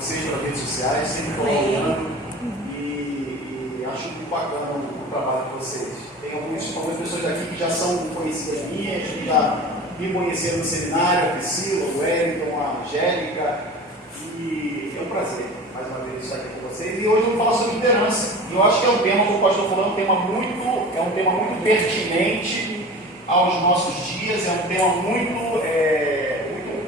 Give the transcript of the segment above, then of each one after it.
vocês pelas redes sociais, sempre colaborando, e acho muito bacana o trabalho de vocês. Tem algumas pessoas aqui que já são conhecidas minhas, que já me conheceram no seminário, a Priscila, o Wellington, a Angélica, e é um prazer, mais uma vez, estar aqui com vocês. E hoje eu vou falar sobre liderança. E eu acho que é um tema, como o pastor falou, um tema muito pertinente aos nossos dias, é um tema muito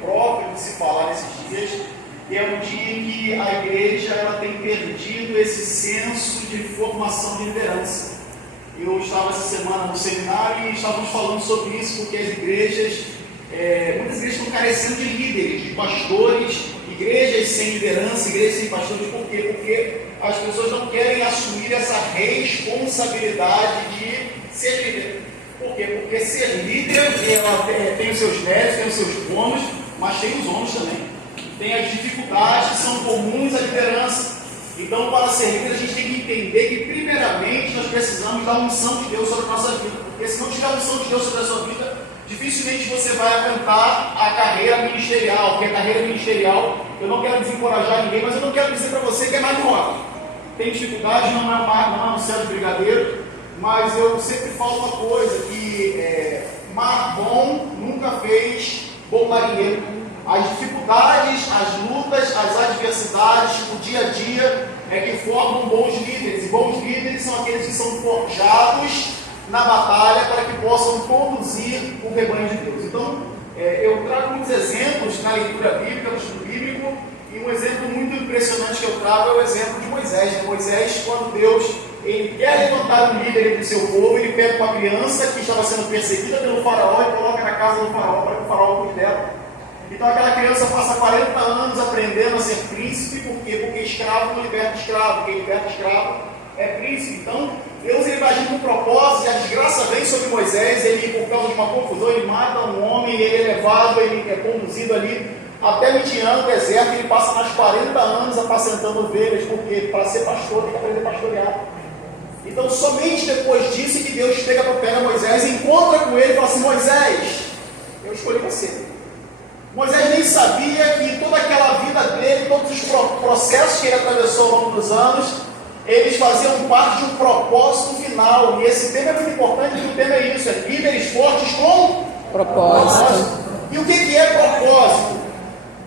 próprio de se falar nesses dias, e é um dia em que a igreja ela tem perdido esse senso de formação de liderança. Eu estava essa semana no seminário e estávamos falando sobre isso, porque as igrejas, muitas igrejas estão carecendo de líderes, de pastores, igrejas sem liderança, igrejas sem pastores. Por quê? Porque as pessoas não querem assumir essa responsabilidade de ser líder. Por quê? Porque ser líder ela tem os seus méritos, tem os seus bônus, mas tem os ônus também. Tem as dificuldades que são comuns à liderança. Então, para ser líder, a gente tem que entender que, primeiramente, nós precisamos da unção de Deus sobre a nossa vida. Porque se não tiver a unção de Deus sobre a sua vida, dificilmente você vai aguentar a carreira ministerial. Porque a carreira ministerial, eu não quero desencorajar ninguém, mas eu não quero dizer para você que é mais de roda. Tem dificuldade, não é um céu de brigadeiro, mas eu sempre falo uma coisa, que mar bom nunca fez bom marinheiro. As dificuldades, as lutas, as adversidades, o dia a dia é que formam bons líderes. E bons líderes são aqueles que são forjados na batalha para que possam conduzir o rebanho de Deus. Então, eu trago muitos exemplos na leitura bíblica, no estudo bíblico, e um exemplo muito impressionante que eu trago é o exemplo de Moisés. Moisés, quando Deus ele quer levantar um líder entre o seu povo, ele pega uma criança que estava sendo perseguida pelo faraó e coloca na casa do faraó para que o faraó cuide dela. Então aquela criança passa 40 anos aprendendo a ser príncipe. Por quê? Porque escravo não liberta escravo, quem liberta escravo é príncipe. Então Deus ele vai agir com propósito, e a desgraça vem sobre Moisés. Ele, por causa de uma confusão, ele mata um homem, ele é levado, ele é conduzido ali até Midian, no deserto. Ele passa mais 40 anos apacentando ovelhas, porque para ser pastor tem que aprender a pastorear. Então somente depois disso que Deus pega Moisés, encontra com ele e fala assim: Moisés, eu escolhi você. Moisés nem sabia que toda aquela vida dele, todos os processos que ele atravessou ao longo dos anos, eles faziam parte de um propósito final. E esse tema é muito importante, porque o tema é isso: é líderes fortes com propósito. E o que é propósito?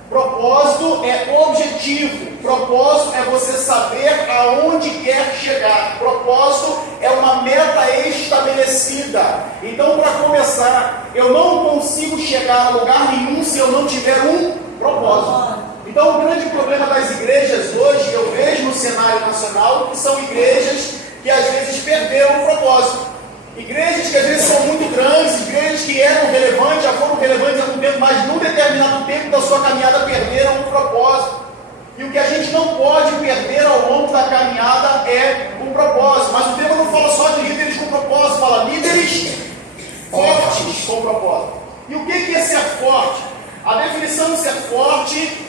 Propósito é objetivo. Propósito é você saber aonde quer chegar. Propósito é uma meta estabelecida. Então, para começar, eu não consigo chegar a lugar nenhum se eu não tiver um propósito. Então, o grande problema das igrejas hoje, eu vejo no cenário nacional, que são igrejas que às vezes perderam o propósito. Igrejas que às vezes são muito grandes, igrejas que eram relevantes, já foram relevantes há algum tempo, mas num determinado tempo da sua caminhada perderam o propósito. E o que a gente não pode perder ao longo da caminhada é o propósito. Mas o tema não fala só de líderes com propósito, fala líderes fortes com propósito. E o que é ser forte? A definição de ser forte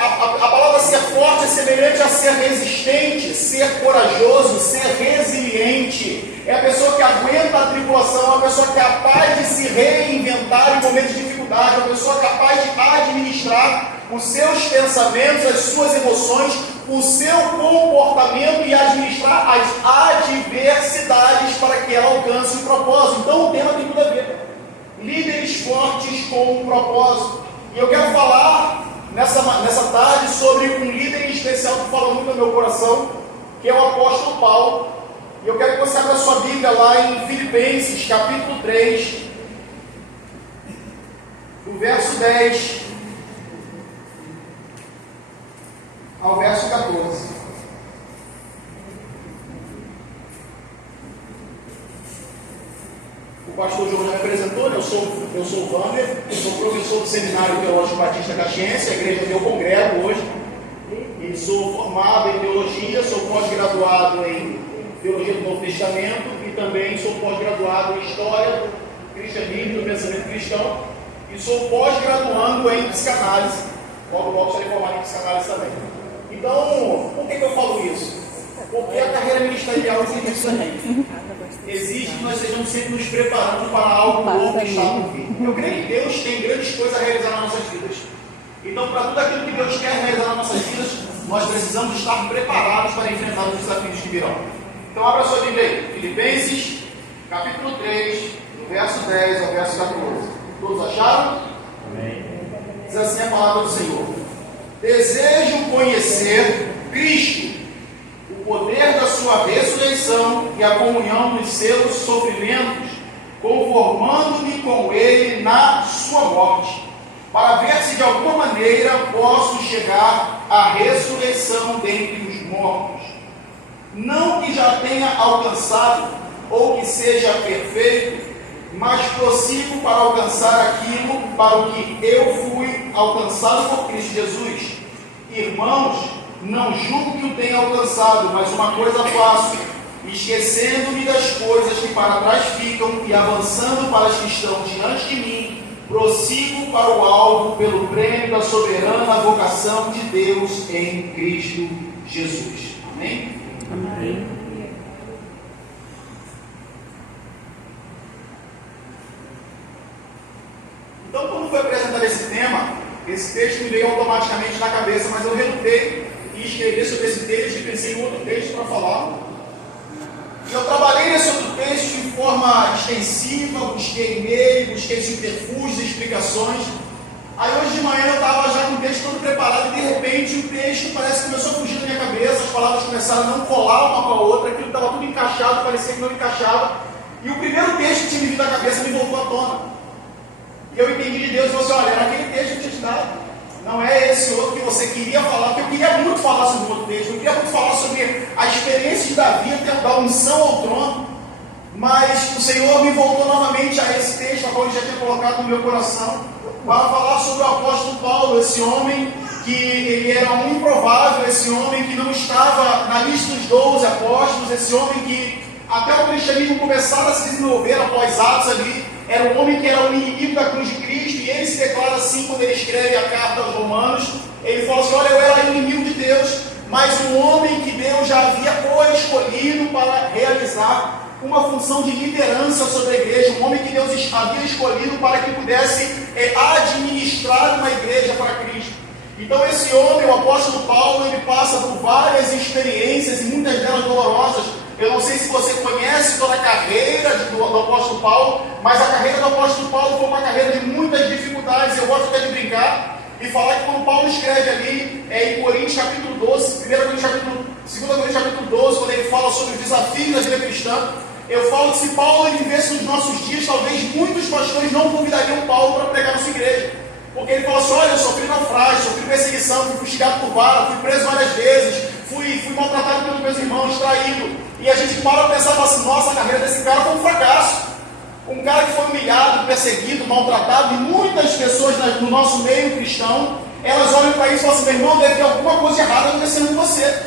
a palavra ser forte é semelhante a ser resistente, ser corajoso, ser resiliente. É a pessoa que aguenta a tribulação, é a pessoa capaz de se reinventar em momentos de dificuldade, é a pessoa capaz de administrar os seus pensamentos, as suas emoções, o seu comportamento e administrar as adversidades para que ela alcance o propósito. Então o tema tem tudo a ver. Líderes fortes com um propósito. E eu quero falar nessa tarde sobre um líder em especial que fala muito no meu coração, que é o apóstolo Paulo. E eu quero que você abra a sua Bíblia lá em Filipenses, capítulo 3, do verso 10 ao verso 14. O pastor João já me apresentou, né? Eu sou o Wander, sou professor do Seminário Teológico Batista Caxiense, a igreja que eu congrego hoje, e sou formado em teologia, sou pós-graduado em teologia do Novo Testamento e também sou pós-graduado em história do cristianismo, do pensamento cristão, e sou pós-graduando em psicanálise. Logo serei formado em psicanálise também. Então, por que eu falo isso? Porque a carreira ministerial exige isso também. Exige que nós estejamos sempre nos preparando para algo novo que está por vir. Eu creio que Deus tem grandes coisas a realizar nas nossas vidas. Então, para tudo aquilo que Deus quer realizar nas nossas vidas, nós precisamos estar preparados para enfrentar os desafios que virão. Então abra sua Bíblia aí, Filipenses, capítulo 3, do verso 10 ao verso 14. Todos acharam? Amém. Diz assim a palavra do Senhor: desejo conhecer Cristo, o poder da sua ressurreição e a comunhão dos seus sofrimentos, conformando-me com ele na sua morte, para ver se de alguma maneira posso chegar à ressurreição dentre os mortos. Não que já tenha alcançado ou que seja perfeito, mas prossigo para alcançar aquilo para o que eu fui alcançado por Cristo Jesus. Irmãos, não julgo que o tenha alcançado, mas uma coisa faço, esquecendo-me das coisas que para trás ficam e avançando para as que estão diante de mim, prossigo para o alvo pelo prêmio da soberana vocação de Deus em Cristo Jesus. Amém? Amém. Então, quando foi apresentado esse tema, esse texto me veio automaticamente na cabeça, mas eu relutei e escrevi sobre esse texto e pensei em outro texto para falar. E eu trabalhei nesse outro texto de forma extensiva, busquei e-mail, busquei subterfúgios, explicações. Aí hoje de manhã eu estava já com o texto todo preparado e de repente o texto parece que começou a fugir da minha cabeça, as palavras começaram a não colar uma com a outra, aquilo estava tudo encaixado, parecia que não encaixava. E o primeiro texto que tinha me vindo à cabeça me voltou à tona. E eu entendi de Deus e falei assim: olha, era aquele texto que eu tinha te dado. Não é esse outro que você queria falar, porque eu queria muito falar sobre o outro texto, eu queria muito falar sobre a experiência de Davi, da unção ao trono, mas o Senhor me voltou novamente a esse texto, a qual Ele já tinha colocado no meu coração, para falar sobre o apóstolo Paulo, esse homem que ele era um improvável, esse homem que não estava na lista dos 12 apóstolos, esse homem que até o cristianismo começar a se desenvolver após Atos ali, era um homem que era o inimigo da cruz de Cristo, e ele se declara assim quando ele escreve a carta aos Romanos. Ele fala assim: olha, eu era inimigo de Deus, mas um homem que Deus já havia escolhido para realizar uma função de liderança sobre a igreja, um homem que Deus havia escolhido para que pudesse administrar uma igreja para Cristo. Então esse homem, o apóstolo Paulo, ele passa por várias experiências, e muitas delas dolorosas. Eu não sei se você conhece toda a carreira do apóstolo Paulo, mas a carreira do apóstolo Paulo foi uma carreira de muitas dificuldades. Eu gosto até de brincar e falar que quando Paulo escreve ali em Coríntios capítulo 12, 2 Coríntios capítulo 12, quando ele fala sobre os desafios da vida cristã, eu falo que se Paulo ele vivesse nos nossos dias, talvez muitos pastores não convidariam Paulo para pregar na sua igreja. Porque ele fala assim: olha, eu sofri naufrágio, sofri perseguição, fui fustigado por vara, fui preso várias vezes, fui maltratado pelos meus irmãos, traído. E a gente para pensar e fala assim: nossa, a carreira desse cara foi um fracasso. Um cara que foi humilhado, perseguido, maltratado, e muitas pessoas no nosso meio cristão, elas olham para isso e falam assim: meu irmão, deve ter alguma coisa errada acontecendo com você.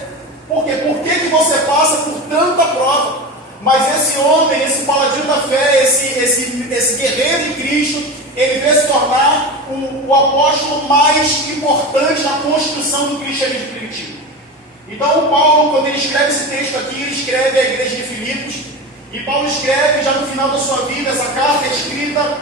Por quê? Por que você passa por tanta prova? Mas esse homem, esse paladino da fé, esse guerreiro de Cristo, ele veio se tornar o apóstolo mais importante na construção do cristianismo primitivo. Então o Paulo, quando ele escreve esse texto aqui, ele escreve à igreja de Filipos, e Paulo escreve já no final da sua vida. Essa carta é escrita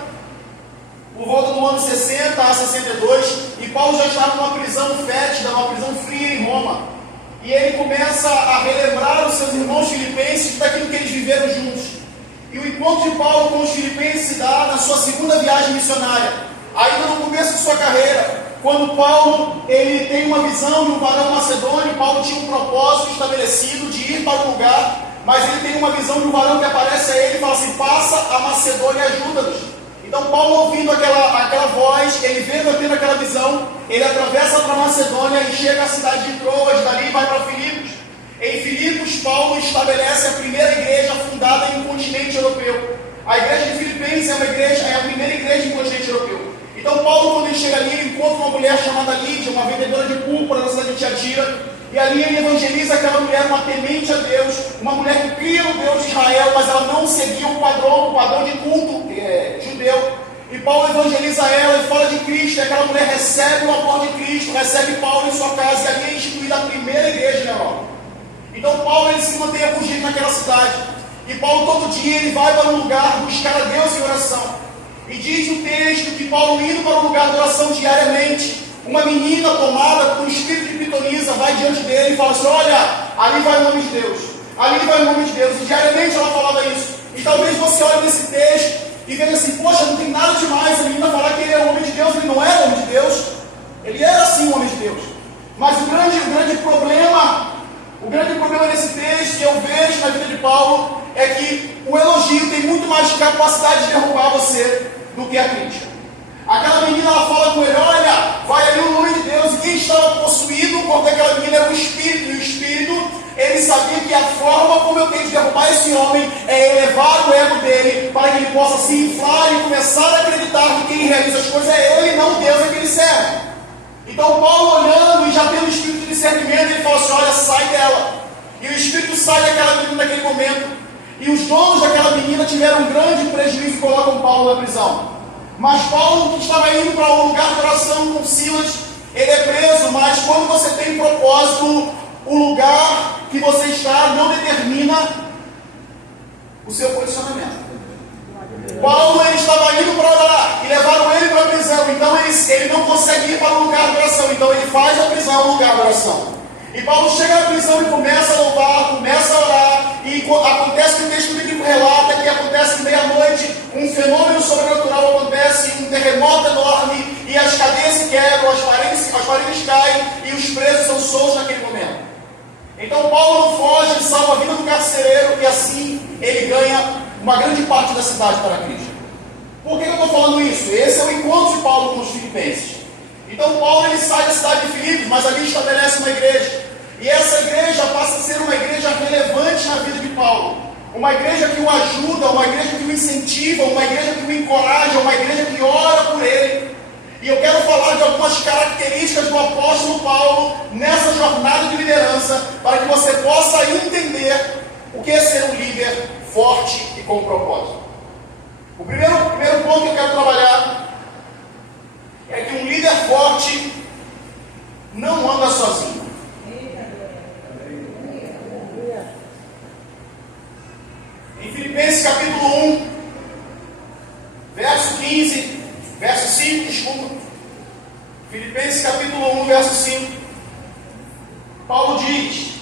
por volta do ano 60 a 62, e Paulo já estava numa prisão fétida, numa prisão fria em Roma. E ele começa a relembrar os seus irmãos filipenses daquilo que eles viveram juntos. E o encontro de Paulo com os filipenses se dá na sua segunda viagem missionária, ainda no começo de sua carreira, quando Paulo ele tem uma visão de um varão macedônio. Paulo tinha um propósito estabelecido de ir para um lugar, mas ele tem uma visão de um varão que aparece a ele e fala assim: passa a Macedônia e ajuda-nos. Então Paulo, ouvindo aquela voz, ele vendo tendo aquela visão, ele atravessa para a Macedônia e chega à cidade de Troas, dali vai para Filipos. Em Filipos, Paulo estabelece a primeira igreja fundada em um continente europeu. A igreja de Filipenses é a primeira igreja em um continente europeu. Então Paulo, quando ele chega ali, ele encontra uma mulher chamada Lídia, uma vendedora de púrpura na cidade de Tiatira, e ali ele evangeliza aquela mulher, uma temente a Deus, uma mulher que cria no Deus de Israel, mas ela não seguia o padrão de culto judeu. E Paulo evangeliza ela e fala de Cristo, e aquela mulher recebe o amor de Cristo, recebe Paulo em sua casa, e ali é instituída a primeira igreja na Europa. Então Paulo ele se mantém fugindo naquela cidade, e Paulo todo dia ele vai para um lugar buscar a Deus em oração. E diz o texto que Paulo, indo para um lugar de oração diariamente, uma menina tomada por um espírito de pitonisa vai diante dele e fala assim: olha, ali vai o nome de Deus, ali vai o nome de Deus. E diariamente ela falava isso. E talvez você olhe nesse texto e veja assim: poxa, não tem nada demais a menina falar que ele é o homem de Deus. Ele não era o homem de Deus, ele era sim o homem de Deus. Mas o grande problema nesse texto que eu vejo na vida de Paulo é que o elogio tem muito mais capacidade de derrubar você do que a crítica. Aquela menina, ela fala com ele: olha, vai ali o nome de Deus. E quem estava possuído por aquela menina era o Espírito. E o Espírito, ele sabia que a forma como eu tenho de derrubar esse homem é elevar o ego dele, para que ele possa se inflar e começar a acreditar que quem realiza as coisas é ele, não Deus a que ele serve. Então Paulo, olhando e já tendo o espírito de discernimento, ele fala assim: olha, sai dela. E o espírito sai daquela menina naquele momento. E os donos daquela menina tiveram um grande prejuízo e colocam Paulo na prisão. Mas Paulo, que estava indo para um lugar de oração com Silas, ele é preso. Mas quando você tem propósito, o lugar que você está não determina o seu posicionamento. Paulo, ele estava indo para orar e levaram ele para a prisão. Então ele não consegue ir para o lugar de oração. Então ele faz a prisão um lugar de oração. E Paulo chega na prisão e começa a louvar, começa a orar. E acontece que o texto bíblico relata que acontece meia-noite, um fenômeno sobrenatural acontece, um terremoto enorme, e as cadeias se quebram, as paredes caem, e os presos são soltos naquele momento. Então Paulo não foge, ele salva a vida do carcereiro, e assim ele ganha uma grande parte da cidade para Cristo. Por que eu estou falando isso? Esse é o encontro de Paulo com os filipenses. Então Paulo, ele sai da cidade de Filipos, mas ali estabelece uma igreja. E essa igreja passa a ser uma igreja relevante na vida de Paulo. Uma igreja que o ajuda, uma igreja que o incentiva, uma igreja que o encoraja, uma igreja que ora por ele. E eu quero falar de algumas características do apóstolo Paulo nessa jornada de liderança, para que você possa entender o que é ser um líder forte e com propósito. O primeiro ponto que eu quero trabalhar é que um líder forte não anda sozinho. Em Filipenses capítulo 1, verso 15, verso 5, desculpa. Filipenses capítulo 1, verso 5. Paulo diz,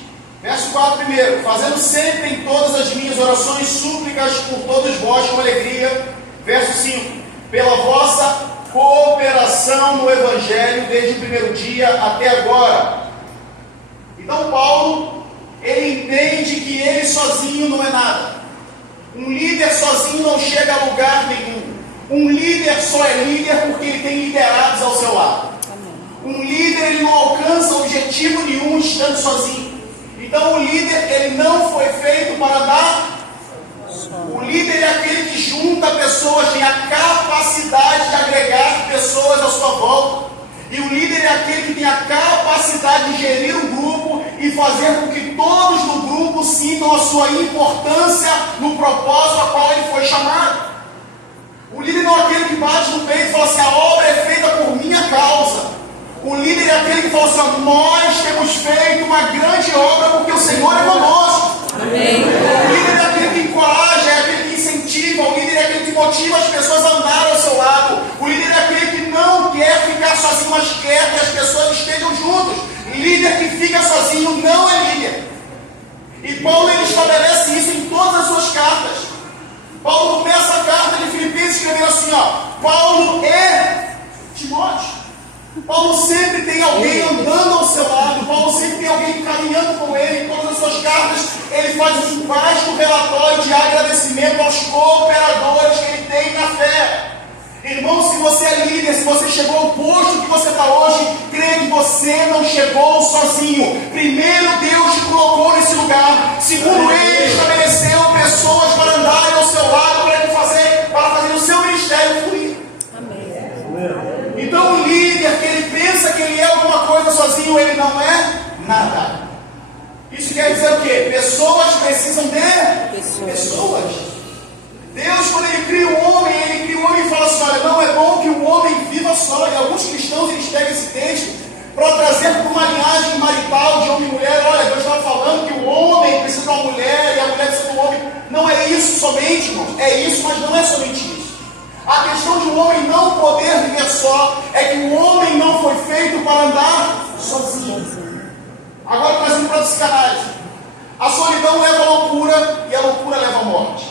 verso 4 primeiro: fazendo sempre em todas as minhas orações súplicas por todos vós com alegria. Verso 5: pela vossa cooperação no Evangelho desde o primeiro dia até agora. Então Paulo, ele entende que ele sozinho não é nada. Um líder sozinho não chega a lugar nenhum. Um líder só é líder porque ele tem liderados ao seu lado. Um líder, ele não alcança objetivo nenhum estando sozinho. Então o líder, ele não foi feito para andar. O líder é aquele que junta pessoas, tem a capacidade de agregar pessoas à sua volta. E o líder é aquele que tem a capacidade de gerir um grupo e fazer com que todos no grupo sintam a sua importância no propósito a qual ele foi chamado. O líder não é aquele que bate no peito e fala assim: a obra é feita por minha causa. O líder é aquele que fala assim: nós temos feito uma grande obra porque o Senhor é conosco. Amém. O líder é aquele que encoraja, é aquele que incentiva. O líder é aquele que motiva as pessoas a andarem ao seu lado. O líder é aquele que não quer ficar sozinho, mas quer que as pessoas estejam juntos. Líder que fica sozinho não é líder. E Paulo, ele estabelece isso em todas as suas cartas. Paulo começa a carta de Filipenses escrevendo assim: Paulo é Timóteo. Paulo sempre tem alguém andando ao seu lado. Paulo sempre tem alguém caminhando com ele. Em todas as suas cartas ele faz um vasto relatório de agradecimento aos cooperadores que ele tem na fé. Irmão, se você é líder, se você chegou ao posto que você está hoje, creia que você não chegou sozinho. Primeiro, Deus te colocou nesse lugar. Segundo, Ele estabeleceu pessoas para andarem ao seu lado, para fazer o seu ministério fluir. Amém. Então o líder, que ele pensa que ele é alguma coisa sozinho, ele não é nada. Isso quer dizer o quê? Pessoas precisam de pessoas. Deus, quando ele cria o homem e fala assim: olha, não é bom que o homem viva só. E alguns cristãos, eles pegam esse texto para trazer para uma linhagem marital de homem e mulher. Olha, Deus estava falando que o homem precisa de uma mulher e a mulher precisa do homem. Não é isso somente, irmão. É isso, mas não é somente isso. A questão de um homem não poder viver só é que o homem não foi feito para andar sozinho. Agora psicanálise. A solidão leva à loucura e a loucura leva à morte.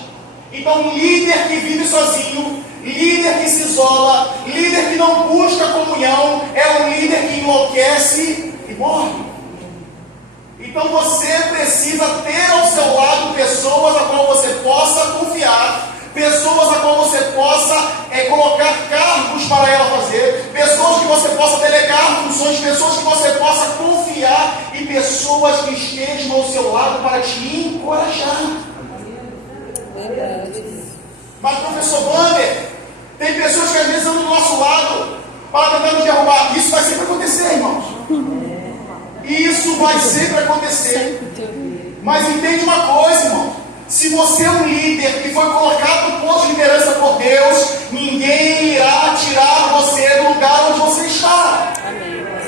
Então, líder que vive sozinho, líder que se isola, líder que não busca comunhão, é um líder que enlouquece e morre. Então você precisa ter ao seu lado pessoas a qual você possa confiar, pessoas a qual você possa colocar cargos para ela fazer, pessoas que você possa delegar funções, pessoas que você possa confiar e pessoas que estejam ao seu lado para te encorajar. Mas professor Wander, tem pessoas que às vezes andam do nosso lado para tentar nos derrubar. Isso vai sempre acontecer, irmãos. Isso vai sempre acontecer. Mas entende uma coisa, irmão. Se você é um líder que foi colocado no posto de liderança por Deus, ninguém irá tirar você do lugar onde você está.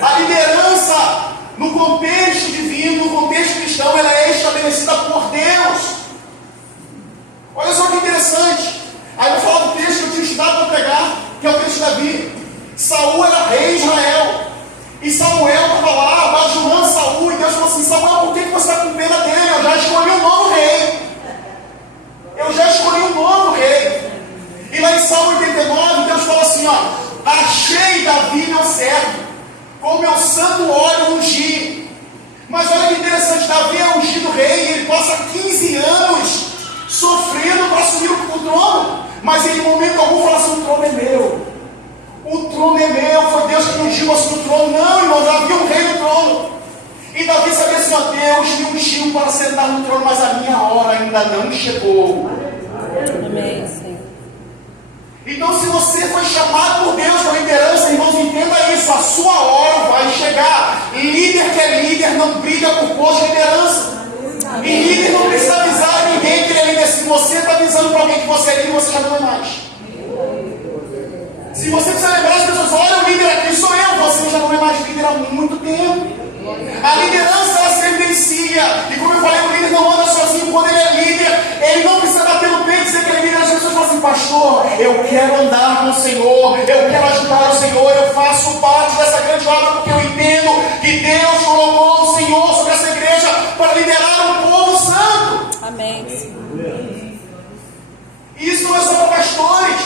A liderança, no contexto divino, no contexto cristão, ela é estabelecida por Deus. Olha só que interessante. Aí eu vou falar do texto que eu tinha estudado para pregar, que é o texto de Davi. Saul era rei de Israel. E Samuel estava lá, bajulando Saul, e Deus falou assim: Samuel, por que você está com pena dele? Eu já escolhi um novo rei. Eu já escolhi um novo rei. E lá em Salmo 89, Deus fala assim: ó, achei Davi meu servo, com meu santo óleo ungi. Mas olha que interessante, Davi é ungido rei, e ele passa 15 anos sofrendo para assumir o trono. Mas em momento algum fala assim: o trono é meu. O trono é meu, foi Deus que me ungiu a assumir o trono. Não, irmão, Davi é um rei no trono. E Davi sabia assim: ó, Deus me ungiu para sentar no trono, mas a minha hora ainda não chegou. Amém, Senhor. Então, se você foi chamado por Deus para liderança, irmãos, entenda isso: a sua hora vai chegar. Líder que é líder não briga por posto de liderança. E líder não precisa avisar ninguém que ele é líder. Se você está avisando para alguém que você é líder, você já não é mais. Se você precisa lembrar as pessoas: olha, o líder aqui sou eu, você já não é mais líder há muito tempo. A liderança, ela se evidencia. E como eu falei, o líder não anda sozinho. Quando ele é líder, ele não precisa bater no peito e dizer que ele é líder. As pessoas falam assim: pastor, eu quero andar com o Senhor, eu quero ajudar o Senhor, eu faço parte dessa grande obra, porque eu entendo que Deus colocou o Senhor sobre essa igreja para liderar um povo santo. Amém. Isso não é só para pastores,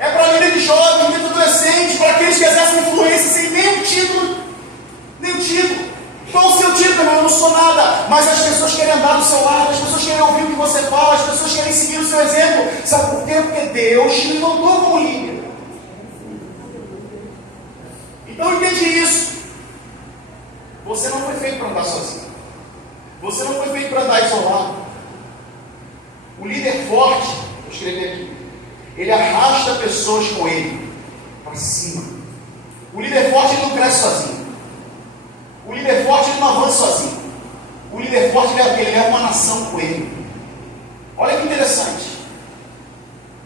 é para líderes de jovens, líderes adolescentes, para aqueles que exercem influência sem nenhum título. Nenhum título. Qual o seu título, irmão? Eu não sou nada. Mas as pessoas querem andar do seu lado, as pessoas querem ouvir o que você fala, as pessoas querem seguir o seu exemplo. Sabe por quê? Porque Deus te levantou como líder. Então entende isso. Você não foi feito para andar sozinho. Você não foi feito para andar isolado. O líder forte, vou escrever aqui, ele arrasta pessoas com ele para cima. O líder forte, ele não cresce sozinho. O líder forte, ele não avança sozinho. O líder forte, ele é uma nação com ele. Olha que interessante.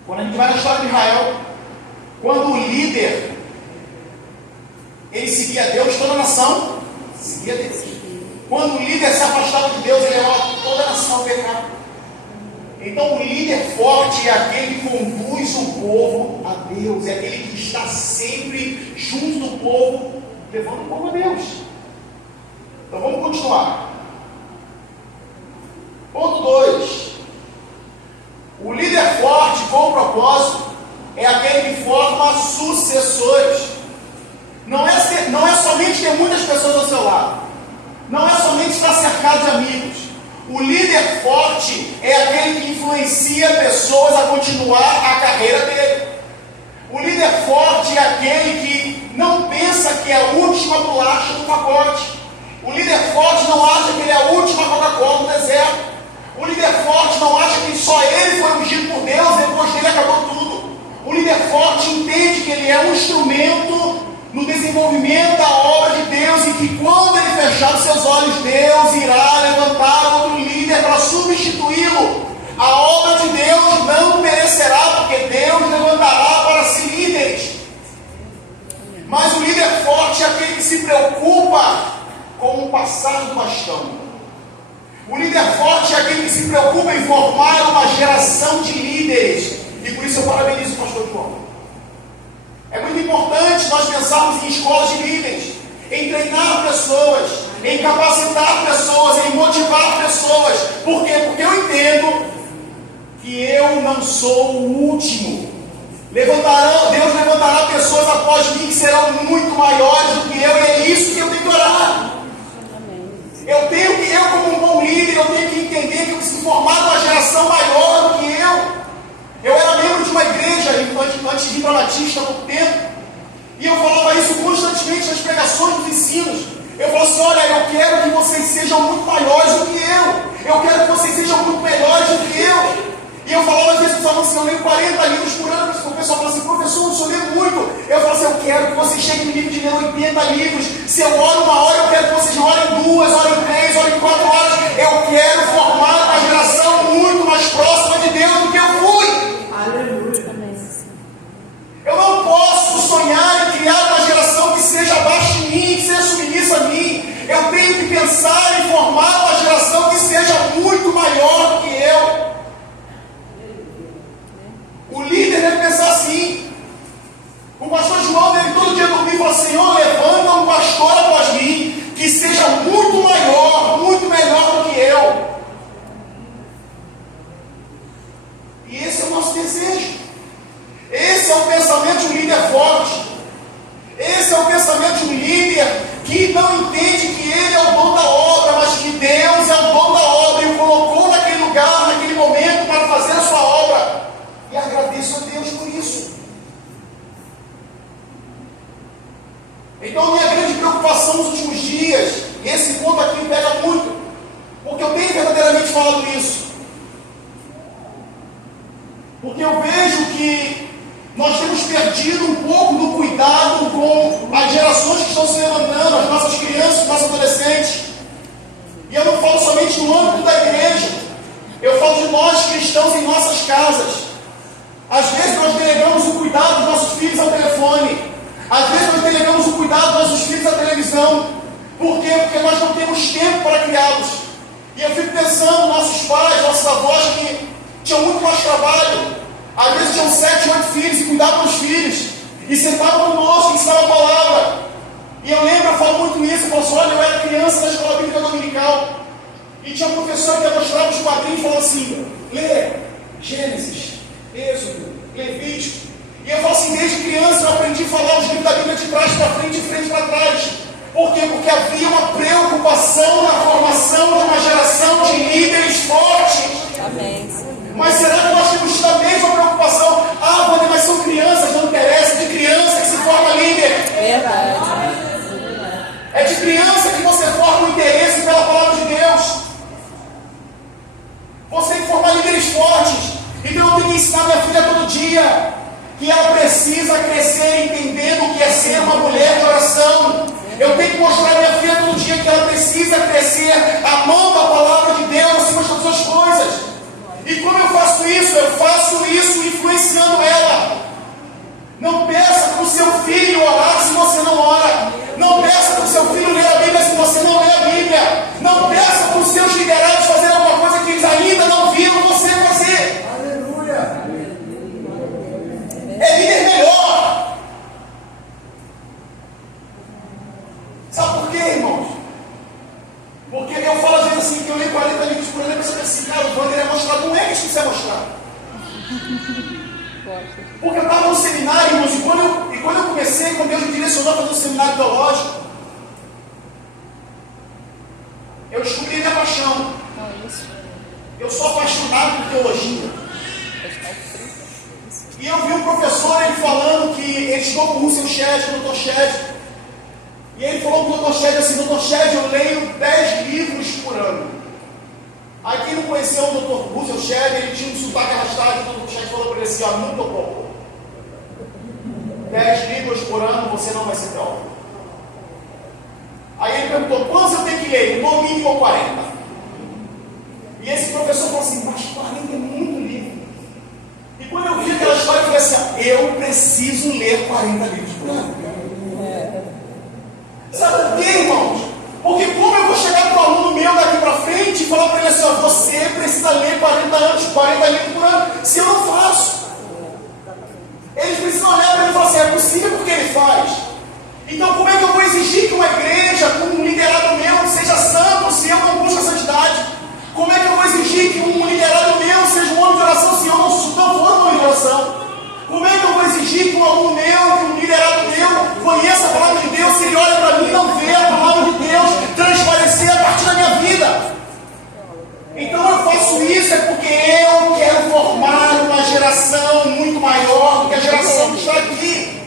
Quando a gente vai na história de Israel, quando o líder ele seguia Deus, toda a nação seguia Deus. Quando o líder se afastava de Deus, ele levava toda a nação ao pecado. Então, o líder forte é aquele que conduz o povo a Deus, é aquele que está sempre junto do povo, levando o povo a Deus. Então, vamos continuar. Ponto 2. O líder forte com propósito é aquele que forma sucessores. Não é somente ter muitas pessoas ao seu lado. Não é somente estar cercado de amigos. O líder forte é aquele que influencia pessoas a continuar a carreira dele. O líder forte é aquele que não pensa que é a última bolacha do pacote. O líder forte não acha que ele é a última Coca-Cola no deserto. O líder forte não acha que só ele foi ungido por Deus, depois dele acabou tudo. O líder forte entende que ele é um instrumento no desenvolvimento da obra de Deus e que quando ele fechar os seus olhos, Deus irá levantar outro líder para substituí-lo. A obra de Deus não perecerá, porque Deus levantará para si líderes. Mas o líder forte é aquele que se preocupa com o passar do bastão. O líder forte é aquele que se preocupa em formar uma geração de líderes. E por isso eu parabenizo o pastor João. É muito importante nós pensarmos em escolas de líderes, em treinar pessoas, em capacitar pessoas, em motivar pessoas. Por quê? Porque eu entendo que eu não sou o último. Deus levantará pessoas após mim que serão muito maiores do que eu, e é isso que eu tenho que orar. Eu como um bom líder, eu tenho que entender que eu preciso formar uma geração maior do que eu. Eu era membro de uma igreja antes de ir para Batista há pouco tempo, e eu falava isso constantemente nas pregações, nos ensinos. Eu falava assim: olha, eu quero que vocês sejam muito maiores do que eu quero que vocês sejam muito melhores do que eu. E eu falava às vezes, assim, eu leio 40 livros por ano. O pessoal fala assim: professor, eu só leio muito. Eu falo assim: eu quero que vocês cheguem no nível de ler 80 livros. Se eu oro 1 hora, eu quero que vocês orem 2, orem 3, orem 4 horas. Eu quero formar uma geração muito mais próxima de Deus do que eu fui. Aleluia. Eu não posso sonhar em criar uma geração que seja abaixo de mim, que seja submissa a mim. Eu tenho que pensar em formar uma geração que seja muito maior do que eu. O líder deve pensar assim. O pastor João deve todo dia dormir e falar: Senhor, levanta um pastor após mim que seja muito maior, muito melhor do que eu. E esse é o nosso desejo. Esse é o pensamento de um líder forte. Esse é o pensamento de um líder que não entende que ele é o dono da obra, mas que Deus é o dono da obra e o colocou naquele lugar, naquele momento, para fazer a sua obra. E agradeço a Deus por isso. Então, a minha grande preocupação nos últimos dias, e esse ponto aqui pega muito, porque eu tenho verdadeiramente falado isso, porque eu vejo que nós temos perdido um pouco do cuidado com as gerações que estão se levantando, as nossas crianças, os nossos adolescentes. E eu não falo somente no âmbito da igreja, eu falo de nós cristãos em nossas casas. Às vezes nós delegamos o cuidado dos nossos filhos ao telefone. Às vezes nós delegamos o cuidado dos nossos filhos à televisão. Por quê? Porque nós não temos tempo para criá-los. E eu fico pensando, nossos pais, nossos avós que tinham muito mais trabalho, às vezes tinham 7, 8 filhos e cuidavam dos filhos, e sentavam conosco e ensinavam a palavra. E eu lembro, eu falo muito isso, eu falo assim: olha, eu era criança na escola bíblica dominical, e tinha um professor que mostrava os quadrinhos e falava assim: lê Gênesis, Êxodo, Levítico. E eu falo assim: desde criança eu aprendi a falar os livros da Bíblia de trás para frente e de frente para trás. Por quê? Porque havia uma preocupação na formação de uma geração de líderes fortes. Amém. Mas será que nós temos a mesma preocupação? Ah, Wanda, mas são crianças, não interessa. É de criança que se forma líder. Verdade. É de criança que você forma o interesse pela palavra de Deus. Você tem que formar líderes fortes. Então eu tenho que ensinar minha filha todo dia que ela precisa crescer entendendo o que é ser uma mulher de oração. Eu tenho que mostrar a minha filha todo dia que ela precisa crescer amando a palavra de Deus acima de todas as coisas. E como eu faço isso? Eu faço isso influenciando ela. Não peça para o seu filho orar se você não ora. Não peça para o seu filho ler a Bíblia se você não lê a Bíblia. Não peça para os seus liderados fazer alguma coisa que eles ainda não viram você fazer. Aleluia! É líder melhor. Sabe por quê, irmãos? Porque eu falo às vezes assim, que eu leio 40 livros por ano, e penso assim: cara, o Wander é mostrado, não é que isso precisa mostrar. Porque eu estava no seminário, irmãos, e quando eu comecei, quando Deus me direcionou a fazer um seminário teológico, eu descobri minha paixão. Eu sou apaixonado por teologia. E eu vi um professor, ele falando que ele estudou com o Russell Shedd, com o Dr. Shedd. E ele falou para o Dr. Shedd assim: Dr. Shedd, eu leio 10 livros por ano. Aí quem não conheceu o Dr. Russell Shedd, ele tinha um sotaque arrastado, e o Dr. Shedd falou para ele assim: ó, muito pouco. 10 livros por ano, você não vai ser teólogo. Aí ele perguntou: quantos eu tenho que ler? No mínimo 40. E esse professor falou assim: mas 40 é muito livro. E quando eu vi aquela história, eu falei assim: eu preciso ler 40 livros por ano. Sabe por quê, irmãos? Porque como eu vou chegar para um aluno meu daqui para frente e falar para ele assim: ó, você precisa ler 40 livros por ano, se eu não faço? Eles precisam olhar para ele e falar assim: é possível porque ele faz. Então, como é que eu vou exigir que uma igreja, com um liderado meu, seja santo se eu não busco a santidade? Como é que eu vou exigir que um liderado meu seja um homem de oração se eu não for um homem de oração? Como é que eu vou exigir que um aluno meu, que um liderado meu, conheça a palavra de Deus se ele olha para mim e não vê a palavra de Deus transparecer a partir da minha vida? Então eu faço isso porque eu quero formar uma geração muito maior do que a geração que está aqui.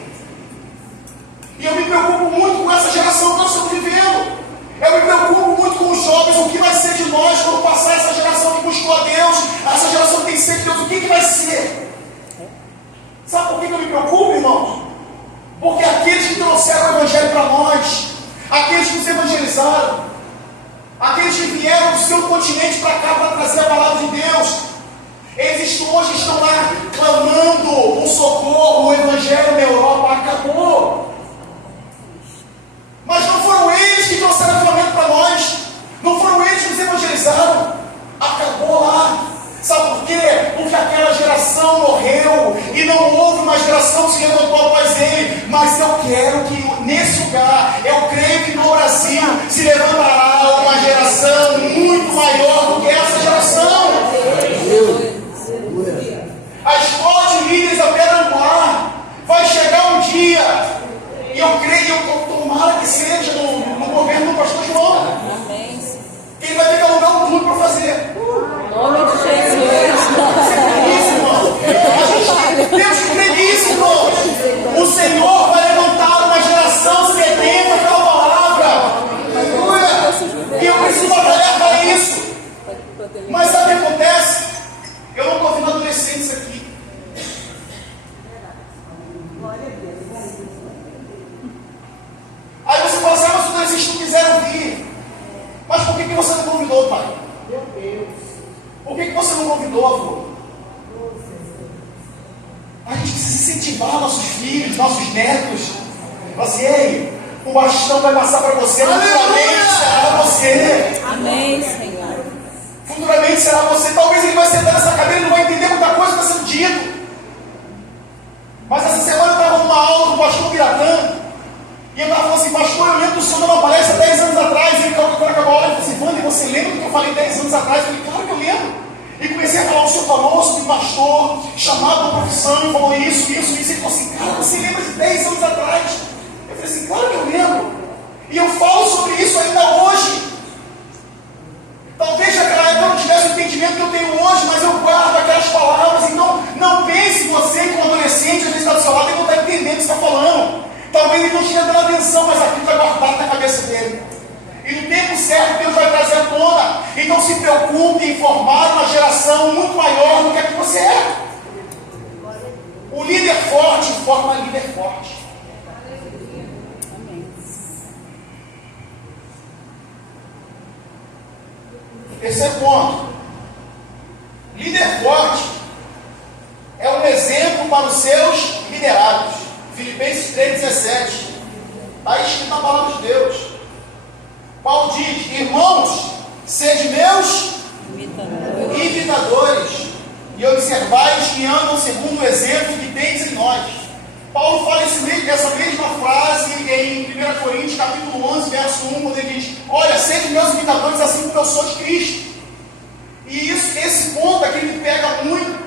E eu me preocupo muito com essa geração que nós estamos vivendo. Eu me preocupo muito com os jovens, o que vai ser de nós quando passar essa geração que buscou a Deus, essa geração que tem sede de Deus, o que vai ser? Sabe por que eu me preocupo, irmãos? Porque aqueles que trouxeram o Evangelho para nós, aqueles que nos evangelizaram, aqueles que vieram do seu continente para cá para trazer a palavra de Deus, eles hoje estão lá clamando um socorro, o Evangelho na Europa acabou. Mas não foram eles que trouxeram o Evangelho para nós, não foram eles que nos evangelizaram, acabou lá. Sabe por quê? Porque aquela geração morreu e não houve uma geração que se levantou após ele. Mas eu quero que nesse lugar, eu creio que no Brasil se levantará uma geração muito maior do que essa geração. A escola de líderes da Pedra Angular vai chegar um dia, e eu creio, tomara que seja no governo do pastor João. Ele vai ter que alugar um turno para fazer. Em nome de Jesus. Temos que crer nisso, irmãos. O Senhor vai levantar uma geração sedenta pela palavra. E eu preciso batalhar para isso. Mas sabe o que acontece? Eu não estou vendo adolescentes aqui. Aí você fala assim, mas os adolescentes não quiseram vir. Mas por que você não convidou, pai? Meu Deus. Por que você não convidou, avô? A gente precisa incentivar nossos filhos, nossos netos. Fala assim, ei, o bastão vai passar para você, futuramente será você. Amém, Senhor. Futuramente será você. Talvez ele vai sentar nessa cadeira e não vai entender muita coisa que está sendo dito. Mas essa semana eu estava numa aula com o pastor Piratã. E ele estava falando assim, pastor, eu lembro do senhor numa palestra 10 anos atrás. E ele acabou a aula e falou assim, Wander, você lembra do que eu falei 10 anos atrás? Eu falei, claro que eu lembro. E comecei a falar, o senhor falou sobre pastor, chamado para profissão, e falou isso. E ele falou assim, cara, você lembra de 10 anos atrás? Eu falei assim, claro que eu lembro. E eu falo sobre isso ainda hoje. Talvez naquela época eu não tivesse o entendimento que eu tenho hoje, mas eu guardo aquelas palavras. Então, não pense você que um adolescente, às vezes está do seu lado, ele não está entendendo o que você está falando. Talvez ele não esteja dando atenção, mas aquilo está guardado na cabeça dele. E no tempo certo Deus vai trazer à tona. Então se preocupe em formar uma geração muito maior do que a que você é. O líder forte forma líder forte. Terceiro ponto. Líder forte é um exemplo para os seus liderados. Filipenses 3,17. Está escrito na palavra de Deus. Paulo diz, irmãos, sede meus imitadores e observais que andam segundo o exemplo que tendes em nós. Paulo fala essa mesma frase em 1 Coríntios capítulo 11, verso 1, quando ele diz, olha, sede meus imitadores assim como eu sou de Cristo. E esse ponto aqui me pega muito,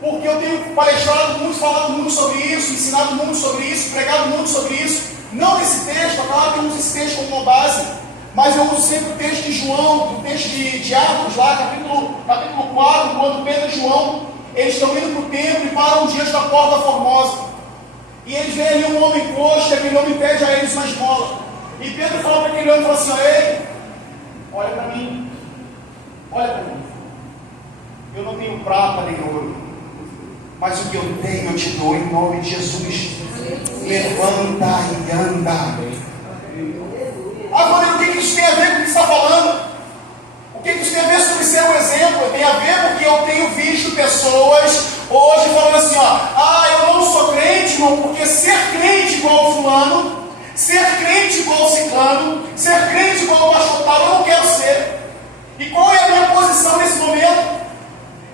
porque eu tenho palestrado muito, falado muito sobre isso, ensinado muito sobre isso, pregado muito sobre isso. Não nesse texto, é claro que eu uso esse texto como uma base, mas eu uso sempre o texto de João, o texto de Atos, lá, capítulo 4, quando Pedro e João, eles estão indo para o templo e param diante da porta formosa. E eles veem ali um homem coxo, e aquele homem pede a eles uma esmola. E Pedro fala para aquele homem e fala assim, ei, olha para mim, eu não tenho prata nem ouro, mas o que eu tenho eu te dou em nome de Jesus. Levanta e anda. Agora, o que isso tem a ver com o que está falando? O que isso tem a ver sobre ser um exemplo? Tem a ver porque eu tenho visto pessoas hoje falando assim, eu não sou crente, irmão, porque ser crente igual ao fulano, ser crente igual ao ciclano, ser crente igual ao pastor tal, eu não quero ser. E qual é a minha posição nesse momento?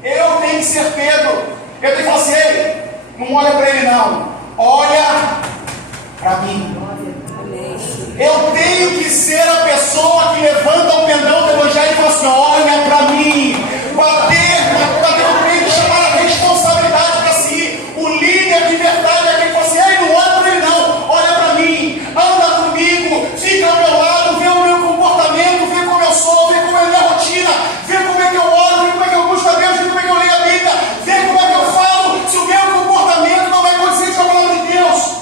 Eu tenho que ser Pedro. Eu tenho que falar assim, ei, não olha para ele não, olha para mim. que ser a pessoa que levanta o pendão do evangelho e fala assim: olha para mim, bater no peito, chamar a responsabilidade para si. O líder de verdade é aquele que fala assim: ei, não olha para ele não, olha para mim, anda comigo, fica ao meu lado, vê o meu comportamento, vê como eu sou, vê como é a minha rotina, vê como é que eu oro, vê como é que eu busco a Deus, vê como é que eu leio a Bíblia, vê como é que eu falo. Se o meu comportamento não vai condizente com a palavra de Deus.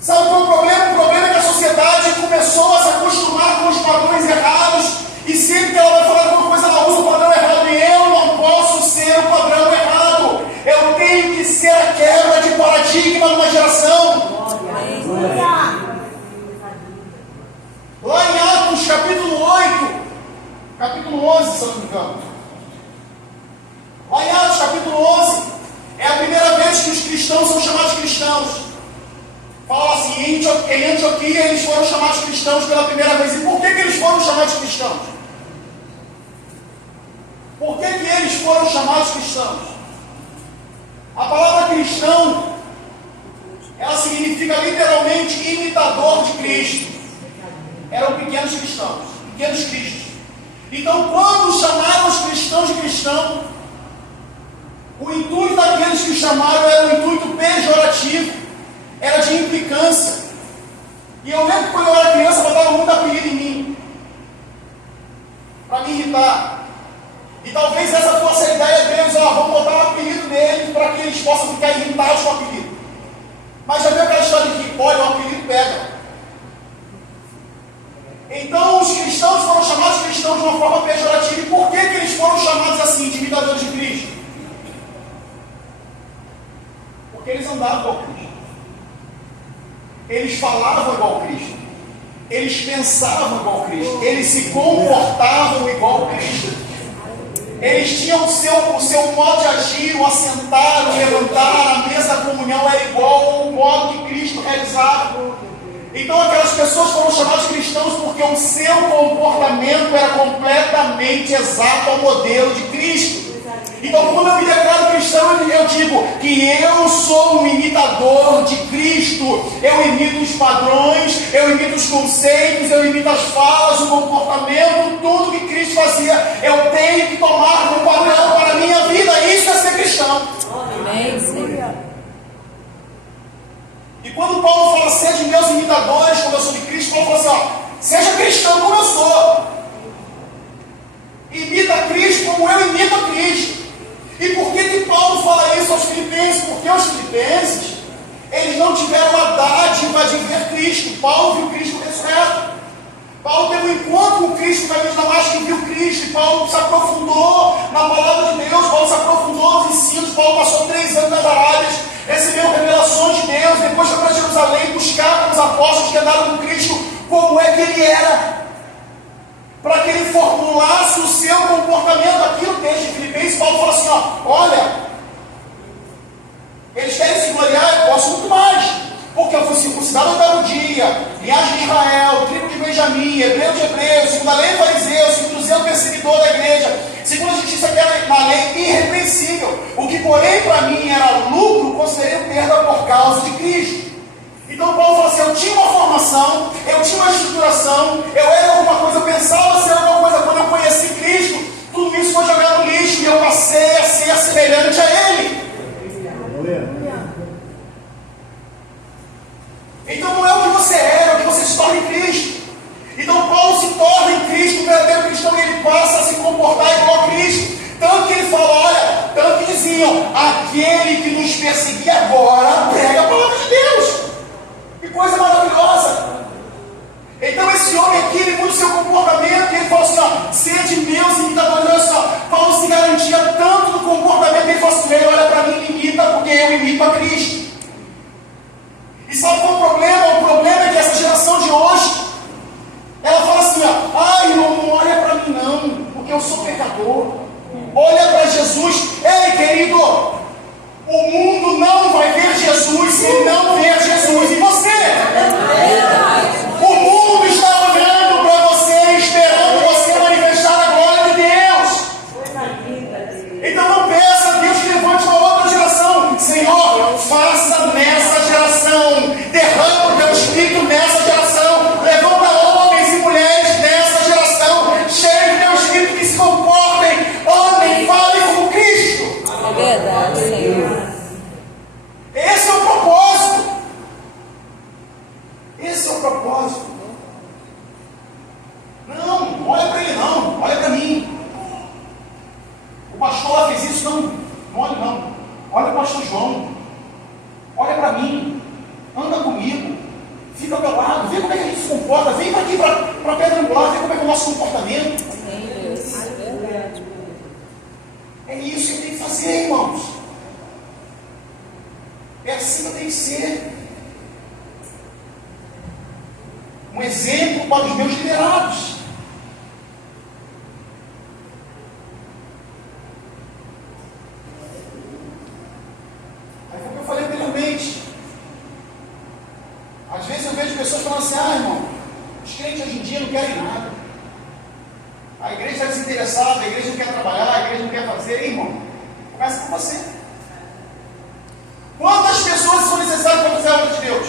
Sabe qual é o problema? O problema é que a sociedade começou a se acostumar com os padrões errados, e sempre que ela vai falar alguma coisa, ela usa o padrão errado, e eu não posso ser o padrão errado. Eu tenho que ser a quebra de paradigma numa geração. Lá em Atos, capítulo 8, capítulo 11, se eu não me engano. Lá em Atos, capítulo 11, é a primeira vez que os cristãos são chamados cristãos. Fala assim: em Antioquia eles foram chamados cristãos pela primeira vez. E por que eles foram chamados cristãos? Por que eles foram chamados cristãos? A palavra cristão, ela significa literalmente imitador de Cristo. Eram pequenos cristãos, pequenos cristos. Então, quando chamaram os cristãos de cristão, o intuito daqueles que chamaram era um intuito pejorativo, era de implicância. E eu lembro que quando eu era criança, botavam muito apelido em mim, para me irritar. E talvez essa fosse a ideia deles: vamos botar um apelido neles para que eles possam ficar irritados com o apelido. Mas já viu aquela história de que, olha, o apelido pega. Então os cristãos foram chamados cristãos de uma forma pejorativa. E por que eles foram chamados assim, de imitadores de Cristo? Porque eles andavam igual Cristo. Eles falavam igual Cristo. Eles pensavam igual Cristo. Eles se comportavam igual Cristo. Eles tinham o seu modo de agir, o assentar, o levantar, a mesa da comunhão era igual ao modo que Cristo realizava. Então aquelas pessoas foram chamadas cristãos porque o seu comportamento era completamente exato ao modelo de Cristo. Então, quando eu me declaro cristão, eu digo que eu sou um imitador de Cristo. Eu imito os padrões, eu imito os conceitos, eu imito as falas, o comportamento, tudo que Cristo fazia. Eu tenho que tomar como padrão para a minha vida. Isso é ser cristão. Amém, Senhor. E quando Paulo fala: seja meus imitadores, como eu sou de Cristo, Paulo fala assim: seja cristão como eu sou. Imita Cristo como eu imito a Cristo. E por que Paulo fala isso aos filipenses? Porque os filipenses, eles não tiveram a dádiva de ver Cristo. Paulo viu Cristo ressurreto. Paulo teve um encontro com Cristo no caminho de Damasco e viu Cristo. E Paulo se aprofundou na palavra de Deus. Paulo se aprofundou nos ensinos. Paulo passou 3 anos nas Arábias, recebeu revelações de Deus. Depois foi para Jerusalém buscar com os apóstolos que andaram com Cristo como é que ele era, para que ele formulasse o seu comportamento. Aqui no texto de Filipenses, Paulo fala assim: olha, eles querem se gloriar, eu posso muito mais, porque eu fui circuncidado no 8º dia, linhagem de Israel, tribo de Benjamim, hebreu de hebreus, segundo a lei fariseu, segundo o zelo perseguidor da igreja, segundo a justiça que era na lei irrepreensível. O que porém para mim era lucro, considerei perda por causa de Cristo. Então Paulo fala assim: eu tinha uma formação, eu tinha uma estruturação, eu era alguma coisa, eu pensava ser alguma coisa. Quando eu conheci Cristo, tudo isso foi jogado no lixo e eu passei a ser semelhante a Ele. Então não é o que você era, é o que você se torna em Cristo. Então Paulo se torna em Cristo, um verdadeiro cristão, e ele passa a se comportar igual a Cristo. Tanto que ele fala: olha, tanto que diziam: aquele que nos perseguia agora prega a palavra de Deus. Que coisa maravilhosa! Então esse homem aqui, ele muda o seu comportamento, e ele fala assim: sede meus imitadores. Olha só, Paulo se garantia tanto do comportamento, que ele fala assim: ele olha para mim e imita, porque eu imito a Cristo. E sabe qual é o problema? O problema é que essa geração de hoje, ela fala assim: não olha para mim não, porque eu sou pecador. Olha para Jesus. Ei, querido, o mundo não vai ver Jesus se não ver Jesus em você. O mundo está olhando para você, esperando você manifestar a glória de Deus. Então não peça a Deus que levante uma outra geração. Senhor, faça nessa geração, derrama o teu espírito nessa geração, levanta não olha para ele não, olha para mim. O pastor lá fez isso, não olha não. Olha para o pastor João, olha para mim, anda comigo, fica ao meu lado, vê como é que a gente se comporta, vem para aqui para a pedra angular, vê como é que é o nosso comportamento. É isso que tem que fazer, irmãos. É assim que tem que ser. Um exemplo para os meus liderados. Aí foi o que eu falei anteriormente. Às vezes eu vejo pessoas falando assim: irmão, os crentes hoje em dia não querem nada. A igreja está desinteressada, a igreja não quer trabalhar, a igreja não quer fazer. Ei, irmão, começa com você. Quantas pessoas são necessárias para fazer a obra de Deus?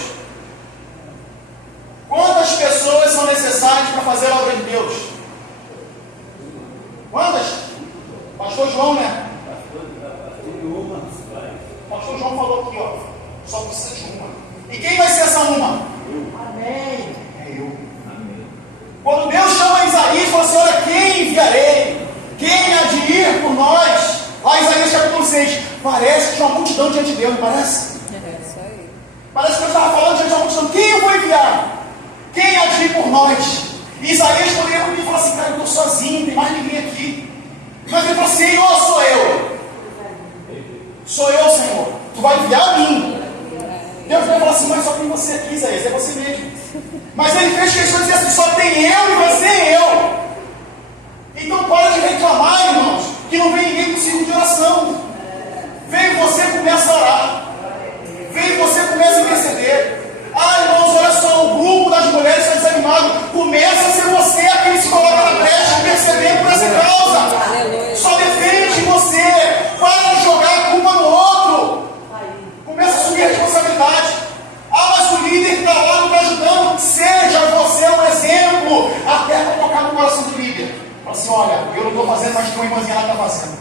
Quantas pessoas são necessárias para fazer a obra de Deus? Quantas? Pastor João, né? Pastor João falou aqui, ó. Só precisa de uma. E quem vai ser essa uma? Amém. É eu. Amém. Quando Deus chama Isaías, fala assim: olha, quem enviarei? Quem há de ir por nós? Lá em Isaías capítulo 6. Parece que tinha uma multidão diante de Deus, não parece? É isso aí. Parece que Deus estava falando diante de uma multidão. Quem eu vou enviar? Quem há de ir por nós? E Isaías poderia muito falar assim: cara, eu estou sozinho, não tem mais ninguém aqui. Mas ele falou: Senhor, sou eu. Sou eu, Senhor. Tu vai enviar a mim. Deus vai falar assim: mas só tem você aqui, Isaías, é você mesmo. Mas ele fez questão de dizer assim: só tem eu e você e eu. Então para de reclamar, irmãos, que não vem ninguém com ciclo de oração. Vem você e começa a orar. Vem você e começa a interceder. Irmãos, olha só, o grupo das mulheres está desanimado. Começa a ser você aquele que se coloca na brecha, intercedendo por essa causa. Só depende de você. Para de jogar a culpa no outro. Começa a assumir a responsabilidade. Mas o líder que está lá não está ajudando. Seja você um exemplo. Até para tocar no coração do líder. Fala assim: olha, eu não estou fazendo, mas tem uma irmãzinha lá que está fazendo.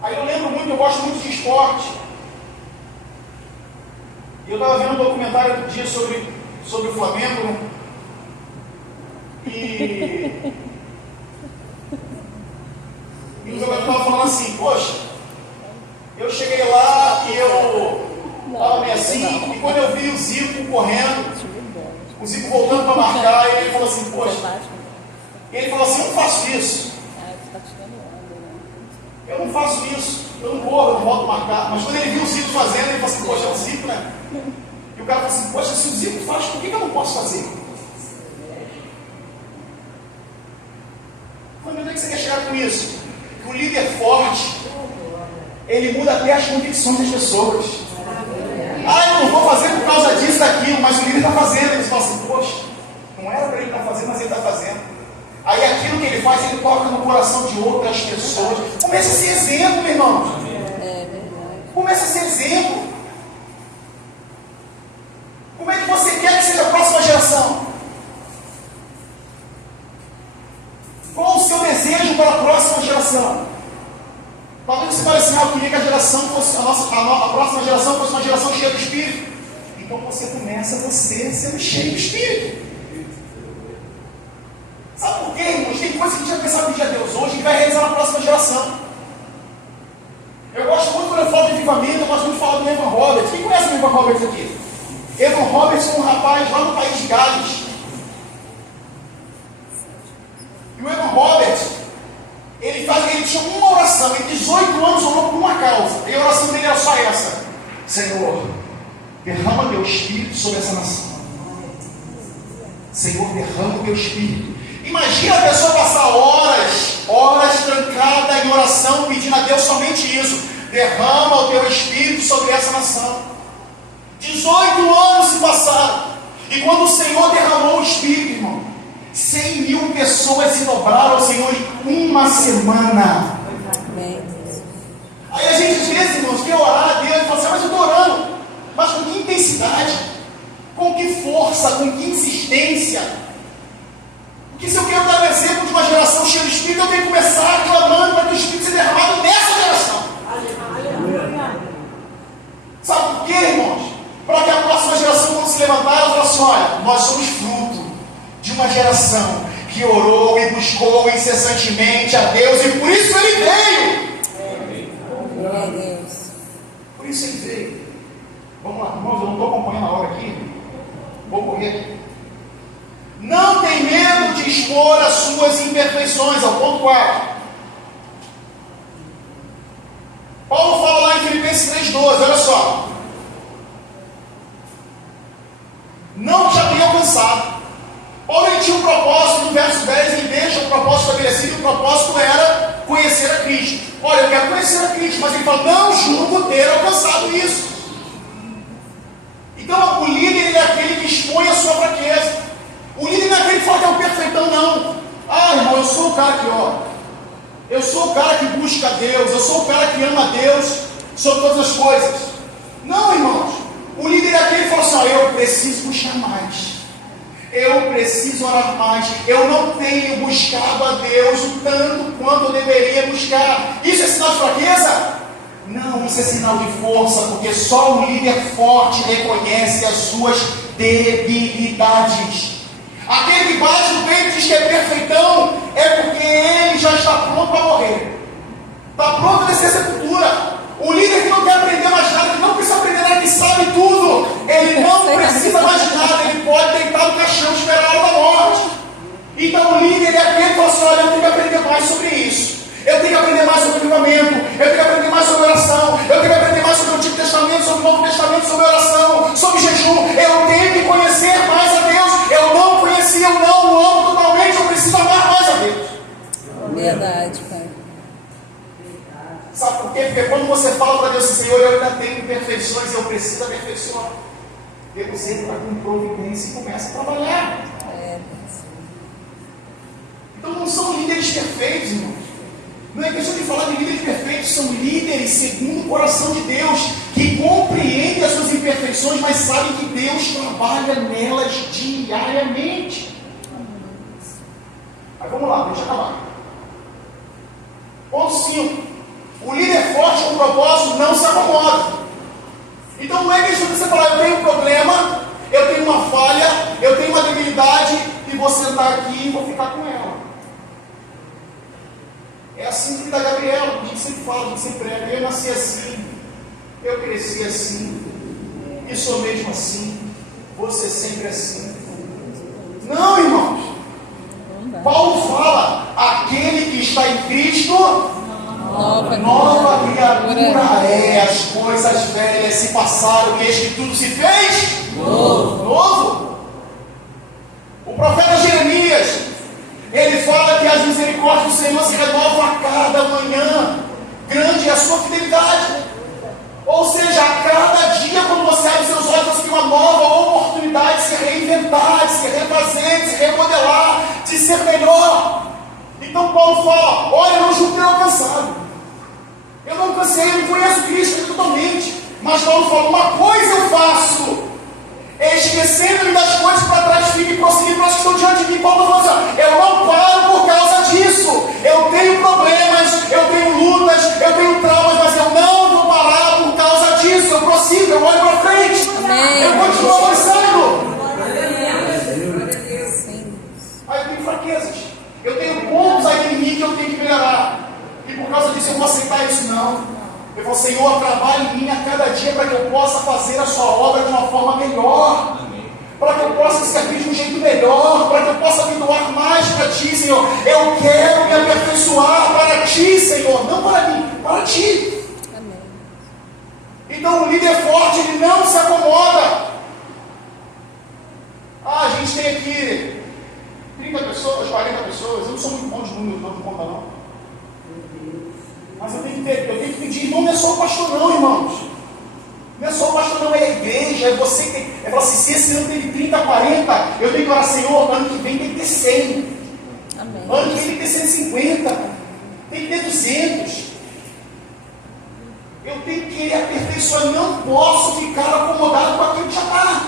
Aí eu lembro muito, eu gosto muito de esporte. E eu estava vendo um documentário outro dia sobre o Flamengo, né? E o jogador estava falando assim: poxa, eu cheguei lá e eu estava meio assim, e quando eu vi o Zico correndo, o Zico voltando para marcar, ele falou assim: poxa, ele falou assim: eu não faço isso. Eu não faço isso, eu não corro, eu não volto a marcar. Mas quando ele viu o Zico fazendo, ele falou assim: poxa, é o Zico, né? E o cara falou assim: poxa, se o Zico faz, por que eu não posso fazer? Mas onde é que você quer chegar com isso? Que um líder forte, ele muda até as convicções das pessoas. Eu não vou fazer por causa disso, daquilo, mas o líder está fazendo. Eles falam assim: poxa, não era para ele estar fazendo, mas ele está fazendo. Aí aquilo que ele faz, ele toca no coração de outras pessoas. Começa a ser exemplo, meu irmão. Começa a ser exemplo. Como é que você quer que seja a próxima geração? Qual o seu desejo para a próxima geração? Talvez você fale assim: eu queria que a geração fosse a próxima geração fosse uma geração cheia do Espírito. Então você começa você sendo cheio do Espírito. Sabe por quê, irmãos? Tem coisa que a gente vai pensar pedir a Deus hoje e vai realizar na próxima geração. Eu gosto muito, quando eu falo de avivamento, eu gosto muito de falar do Evan Roberts. Quem conhece o Evan Roberts aqui? Evan Roberts é um rapaz lá no país de Gales. E o Evan Roberts, ele tinha uma oração, em 18 anos orou por uma causa. E a oração dele era só essa: Senhor, derrama teu Espírito sobre essa nação. Senhor, derrama o teu Espírito. Imagina a pessoa passar horas trancada em oração, pedindo a Deus somente isso: derrama o teu Espírito sobre essa nação. 18 anos se passaram, e quando o Senhor derramou o Espírito, irmão, 100.000 pessoas se dobraram ao Senhor em uma semana. Aí a gente às vezes, irmãos, quer orar a Deus e fala assim: mas eu estou orando, mas com que intensidade, com que força, com que insistência? Porque se eu quero dar um exemplo de uma geração cheia de Espírito, eu tenho que começar clamando para que o Espírito seja derramado nessa geração. Sabe por quê, irmãos? Para que a próxima geração, quando se levantar, ela fale assim: olha, nós somos fruto de uma geração que orou e buscou incessantemente a Deus, e por isso ele veio. Glória a Deus. Por isso ele veio. Vamos lá, irmãos, eu não estou acompanhando a hora aqui. Vou correr. Não tem medo de expor as suas imperfeições, ao ponto 4. Paulo fala lá em Filipenses 3,12, olha só. Não já tenha alcançado. Paulo ele tinha um propósito, no verso 10 ele deixa o propósito estabelecido, e o propósito era conhecer a Cristo. Olha, eu quero conhecer a Cristo, mas ele fala, não julgo ter alcançado isso. Então o líder ele é aquele que expõe a sua fraqueza. O líder não é aquele que fala que é o perfeitão, não. Ah, irmão, eu sou o cara que ora. Eu sou o cara que busca a Deus. Eu sou o cara que ama a Deus sobre todas as coisas. Não, irmãos. O líder é aquele que fala assim, eu preciso buscar mais. Eu preciso orar mais. Eu não tenho buscado a Deus o tanto quanto eu deveria buscar. Isso é sinal de fraqueza? Não, isso é sinal de força, porque só um líder forte reconhece as suas debilidades. Aquele que bate no peito e diz que é perfeitão, é porque ele já está pronto para morrer. Está pronto para descer a sepultura. O líder que não quer aprender mais nada, que não precisa aprender nada, que sabe tudo, ele não precisa mais de nada, ele pode deitar no caixão e esperar a hora da morte. Então o líder é aquele que fala assim, olha, eu tenho que aprender mais sobre isso. Eu tenho que aprender mais sobre o avivamento, eu tenho que aprender mais sobre oração, eu tenho que aprender mais sobre o Antigo Testamento, sobre o Novo Testamento, sobre oração, sobre jejum. Eu tenho que conhecer mais a Deus. Eu não conheci, eu não o amo totalmente, eu preciso amar mais a Deus. Verdade, Pai. Sabe por quê? Porque quando você fala para Deus, Senhor, eu ainda tenho imperfeições, eu preciso aperfeiçoar. Deus entra com providência e começa a trabalhar. Então não são líderes perfeitos, irmãos. Não é questão de falar de líderes perfeitos, são líderes segundo o coração de Deus, que compreendem as suas imperfeições, mas sabem que Deus trabalha nelas diariamente. Aí vamos lá, deixa eu acabar. Ponto 5. O líder forte com propósito não se acomoda. Então não é questão de você falar, eu tenho um problema, eu tenho uma falha, eu tenho uma debilidade, e vou sentar aqui e vou ficar com ela. É assim que da Gabriela, a gente sempre fala, a gente sempre prega, eu nasci assim, eu cresci assim, e sou mesmo assim, você sempre assim. Não, irmãos. Paulo fala, aquele que está em Cristo, nova criatura é, as coisas velhas se passaram, e eis que tudo se fez novo. O profeta Jeremias, ele fala que as misericórdias do Senhor se renovam a cada manhã. Grande é a sua fidelidade. Ou seja, a cada dia, quando você abre seus olhos, você tem uma nova oportunidade de se reinventar, de se refazer, de se remodelar, de ser melhor. Então Paulo fala, olha, eu não julgo ter alcançado. Eu não alcancei, eu me conheço Cristo totalmente. Mas Paulo fala, uma coisa eu faço, esquecendo-me das coisas para trás, fico e prosseguir para as que estão diante de mim. Paulo fala assim, eu não paro por causa disso. Eu tenho problemas, eu tenho lutas, eu tenho traumas, mas eu não vou parar por causa disso. Eu prossigo, eu olho para frente. Amém. Eu continuo avançando. Sim. Aí eu tenho fraquezas, eu tenho pontos aí em mim que eu tenho que melhorar, e por causa disso eu vou aceitar isso não. Eu vou, Senhor, trabalhe em mim a cada dia para que eu possa fazer a sua obra de uma forma melhor, para que eu possa servir de um jeito melhor, para que eu possa me doar mais para Ti, Senhor. Eu quero me aperfeiçoar para Ti, Senhor, não para mim, para Ti. Amém. Então o líder forte, ele não se acomoda. A gente tem aqui 30 pessoas, 40 pessoas, eu não sou muito bom de número, não conta não. Mas eu tenho que pedir, irmão, não é só o pastor não, irmãos. Não é só o pastor não, é a igreja, é você que tem. É falar assim, se esse ano teve 30, 40, eu tenho que orar, Senhor, ano que vem tem que ter 100. Amém. Ano que vem tem que ter 150. Tem que ter 200. Eu tenho que ir aperfeiçoar, não posso ficar acomodado com aquilo que já está.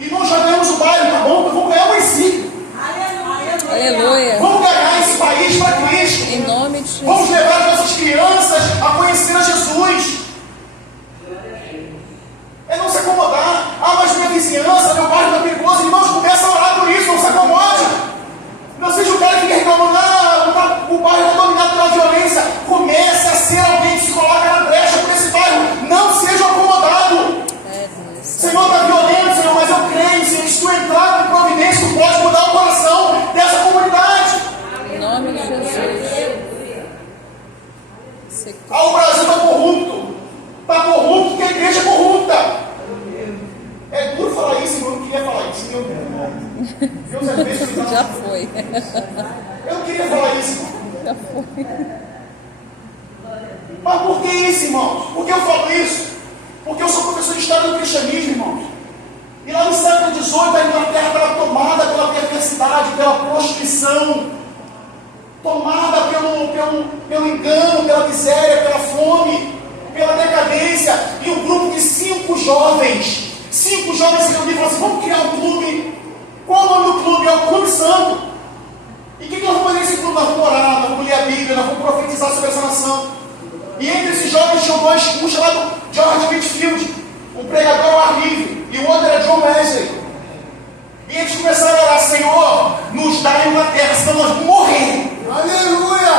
Irmão, já ganhamos o bairro, tá bom? Então vamos ganhar o município. Aleluia. Vamos ganhar esse país para Cristo. Em nome de Jesus. Vamos levar as nossas crianças a conhecer a Jesus. É não se acomodar. Ah, mas minha vizinhança, meu bairro está perigoso. Deus às vezes faz. Já foi. Eu não queria falar isso, irmão. Já foi. Mas por que isso, irmãos? Por que eu falo isso? Porque eu sou professor de História do Cristianismo, irmãos. E lá no século XVIII, a Inglaterra estava tomada pela perversidade, pela prostituição, tomada pelo engano, pela miséria, pela fome, pela decadência. E um grupo de cinco jovens se reuniram e falaram assim: vamos criar um clube. Qual o nome do clube? É o Clube Santo. E o que nós vamos fazer nesse clube? Nós vamos orar, nós vamos ler a Bíblia, nós vamos profetizar sobre essa nação. E entre esses jovens tinha um chamado George Whitefield, um pregador ao ar livre, e o outro era John Wesley. E eles começaram a orar: Senhor, nos dá a Inglaterra, senão nós vamos morrer. Aleluia!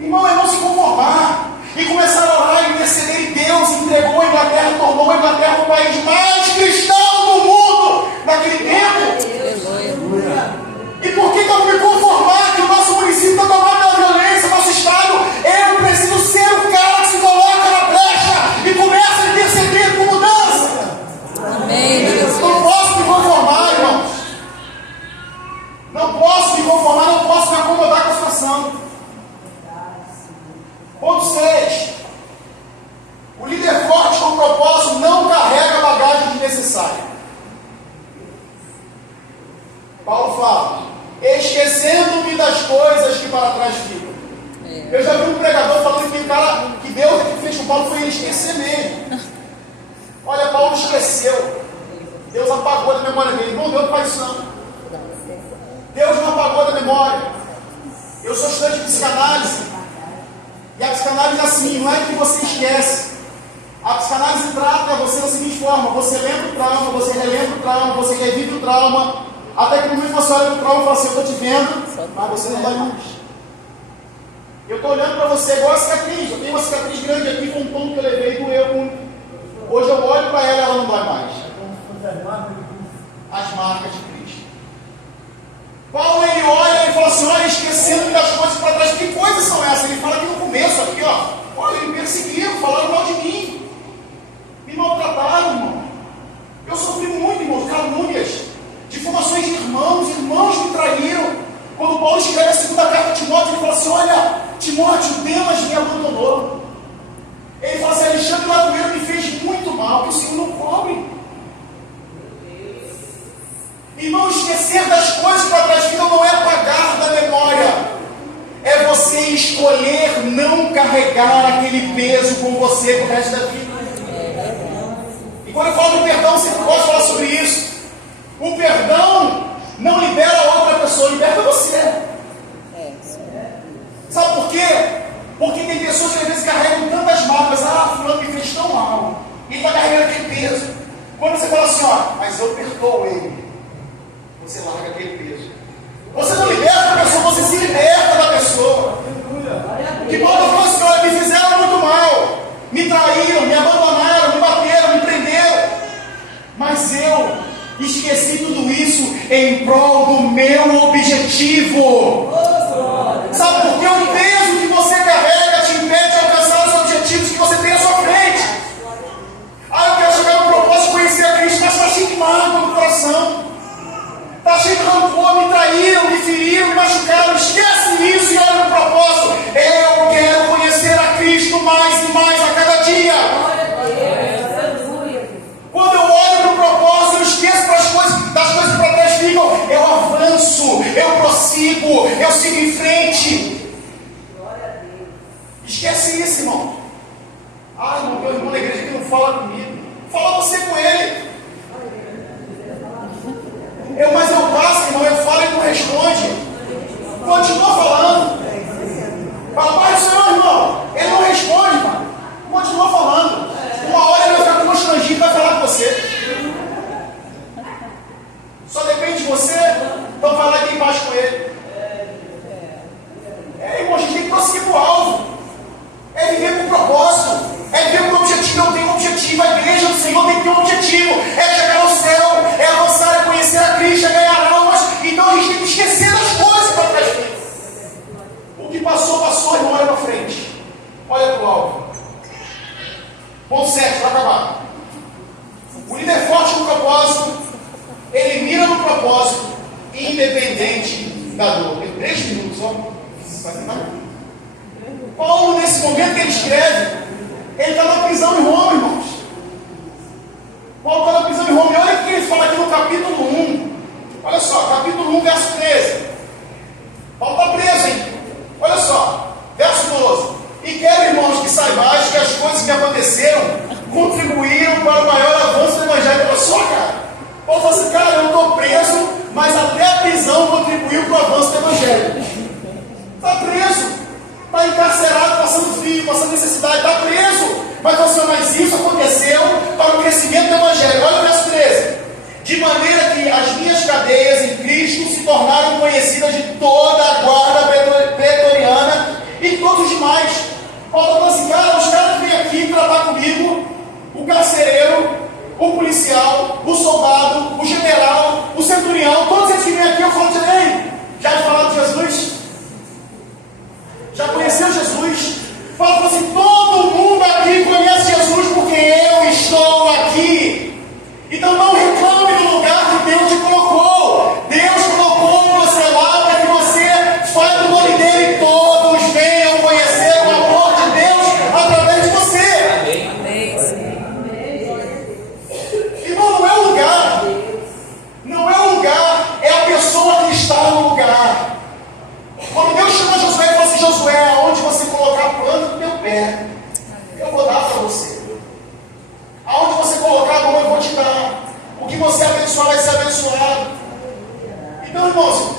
Irmão, é não se conformar. E começaram a orar e interceder, e Deus entregou a Inglaterra, tornou a Inglaterra o país mais cristão do mundo naquele tempo. Aleluia. E por que eu vou me conformar que o nosso município está tomado pela violência, nosso estado? Eu preciso ser o cara que se coloca na brecha e começa a interceder por mudança. Amém, Jesus. Não posso me conformar, irmãos. Não posso me conformar, não posso me acomodar com a situação. Ponto 6. O líder forte com propósito não carrega a bagagem desnecessária. Paulo fala: esquecendo-me das coisas que para trás ficam. Eu já vi um pregador falando que o cara que Deus que fez com Paulo foi ele esquecer mesmo. Olha, Paulo esqueceu. Deus apagou da memória dele. Irmão, Deus não faz isso não. Deus não apagou da memória. Eu sou estudante de psicanálise. E a psicanálise é assim, não é que você esquece. A psicanálise trata você da seguinte forma: você lembra o trauma, você relembra o trauma, você revive o trauma, até que no momento você olha para o trauma e fala assim: eu estou te vendo, mas você não vai mais. Eu estou olhando para você igual a cicatriz. Eu tenho uma cicatriz grande aqui com um tom que eu levei e doeu muito. Hoje eu olho para ela e ela não vai mais. As marcas de Cristo. Paulo, ele olha e fala assim: olha, esquecendo das coisas para trás. Que coisas são essas? Ele fala aqui no começo, aqui, ó. Olha, me perseguiram, falaram mal de mim, me maltrataram, irmão. Eu sofri muito, irmãos, calúnias, difamações de irmãos me traíram. Quando Paulo escreve a segunda carta a Timóteo, ele fala assim: olha, Timóteo, Demas me abandonou. Ele fala assim: Alexandre Lagoeiro me fez muito mal, que o Senhor não cobre. Irmão, esquecer das coisas para trás ficam não é apagar da memória. É você escolher não carregar aquele peso com você pro resto da vida. E quando eu falo do perdão, sempre posso falar sobre isso. O perdão não libera a outra pessoa, liberta você. Sabe por quê? Porque tem pessoas que às vezes carregam tantas marcas. Ah, fulano me fez tão mal. E está carregando aquele peso. Quando você fala assim: ó, mas eu perdoo ele, você larga aquele peso. Você não liberta a pessoa, você se liberta da pessoa. Que Paulo falou assim: olha, me fizeram muito mal, me traíram, me abandonaram, me bateram, me prenderam, mas eu esqueci tudo isso em prol do meu objetivo. Sabe por quê? O peso que você carrega te impede de alcançar os objetivos que você tem à sua frente. Ah, eu quero chegar no propósito de conhecer a Cristo, mas está cheio de mágoa no coração, está cheio de rancor, me traíram, me feriram, me machucaram. Esquece isso e olha no propósito. Eu quero conhecer a Cristo mais e mais a cada dia. Quando eu olho para o propósito, eu esqueço das coisas que para trás ficam. Eu avanço, eu prossigo, eu sigo em frente. Esquece isso, irmão. Ah, irmão, meu irmão na igreja que não fala comigo. Fala você com ele. Mas eu passo, irmão, eu falo e não responde. Continua falando. Fala: pai do Senhor, irmão. Ele não responde, irmão. Continua falando. Uma hora ele vai ficar constrangido e vai falar com você. Só depende de você. Então vai lá e tem paz com ele. Irmão, a gente tem que prosseguir para o alvo. É viver com propósito. É viver com objetivo. Eu tenho um objetivo. A igreja do Senhor tem que ter um objetivo. É chegar ao céu. É avançar, é conhecer a Cristo, é ganhar almas. Então a gente tem que esquecer das coisas para trás. O que passou, passou, irmão. Olha para frente. Olha para o alvo. Ponto 7, para acabar. O líder forte com propósito independente da dor. Tem 3 minutos, ó. Vai tentar. Paulo, nesse momento que ele escreve, ele está na prisão em Roma, irmãos. Paulo está na prisão em Roma. E olha o que ele fala aqui no capítulo 1. Olha só, capítulo 1, verso 13. Paulo está preso, hein? Olha só, verso 12. E quero, irmãos, que saibais que as coisas que aconteceram contribuíram para o maior avanço do Evangelho. Olha só, cara. Paulo fala assim, cara, eu estou preso, mas até a prisão contribuiu para o avanço do Evangelho. Está preso, está encarcerado, passando frio, passando necessidade, está preso. Mas isso aconteceu para o crescimento do Evangelho. Olha o verso 13. De maneira que as minhas cadeias em Cristo se tornaram conhecidas de toda a guarda pretoriana e todos os demais. Paulo falou assim, cara, os caras vêm aqui tratar comigo, o carcereiro, o policial, o soldado, o general, o centurião, todos eles que vêm aqui, eu falo de ei, já falaram de Jesus? Já conheceu Jesus? Fala assim, todo mundo aqui conhece Jesus porque eu estou aqui. Então não reclame do lugar que Deus te colocou. Deus colocou você lá para que você fale do nome dele e todos venham conhecer o amor de Deus através de você. Irmão, não é o lugar. Não é o lugar, é a pessoa que está no lugar. Quando Deus chama Josué e fala assim, Josué, aonde você colocar a planta do teu pé, eu vou dar para você. Aonde você colocar a mão, eu vou te dar. O que você abençoar vai ser abençoado. Então, irmãos,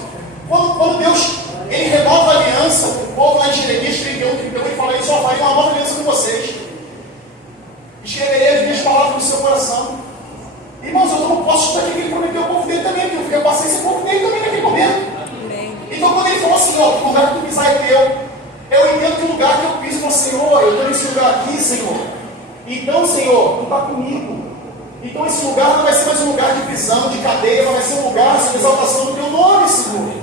quando Deus ele renova a aliança, o povo lá em Jeremias 31, 31, ele fala isso, ó, farei uma nova aliança com vocês. Escreverei as minhas palavras no seu coração. Irmãos, eu não posso estar aqui que ele prometeu o povo dele também, porque eu passei esse povo dele também naquele momento. Então, quando ele falou assim, ó, o lugar que tu pisar é teu, eu entendo que o lugar que eu piso, eu falo, Senhor, eu estou nesse lugar aqui, Senhor. Então, Senhor, tu está comigo. Então, esse lugar não vai ser mais um lugar de prisão, de cadeia, mas vai ser um lugar de exaltação do teu nome, Senhor.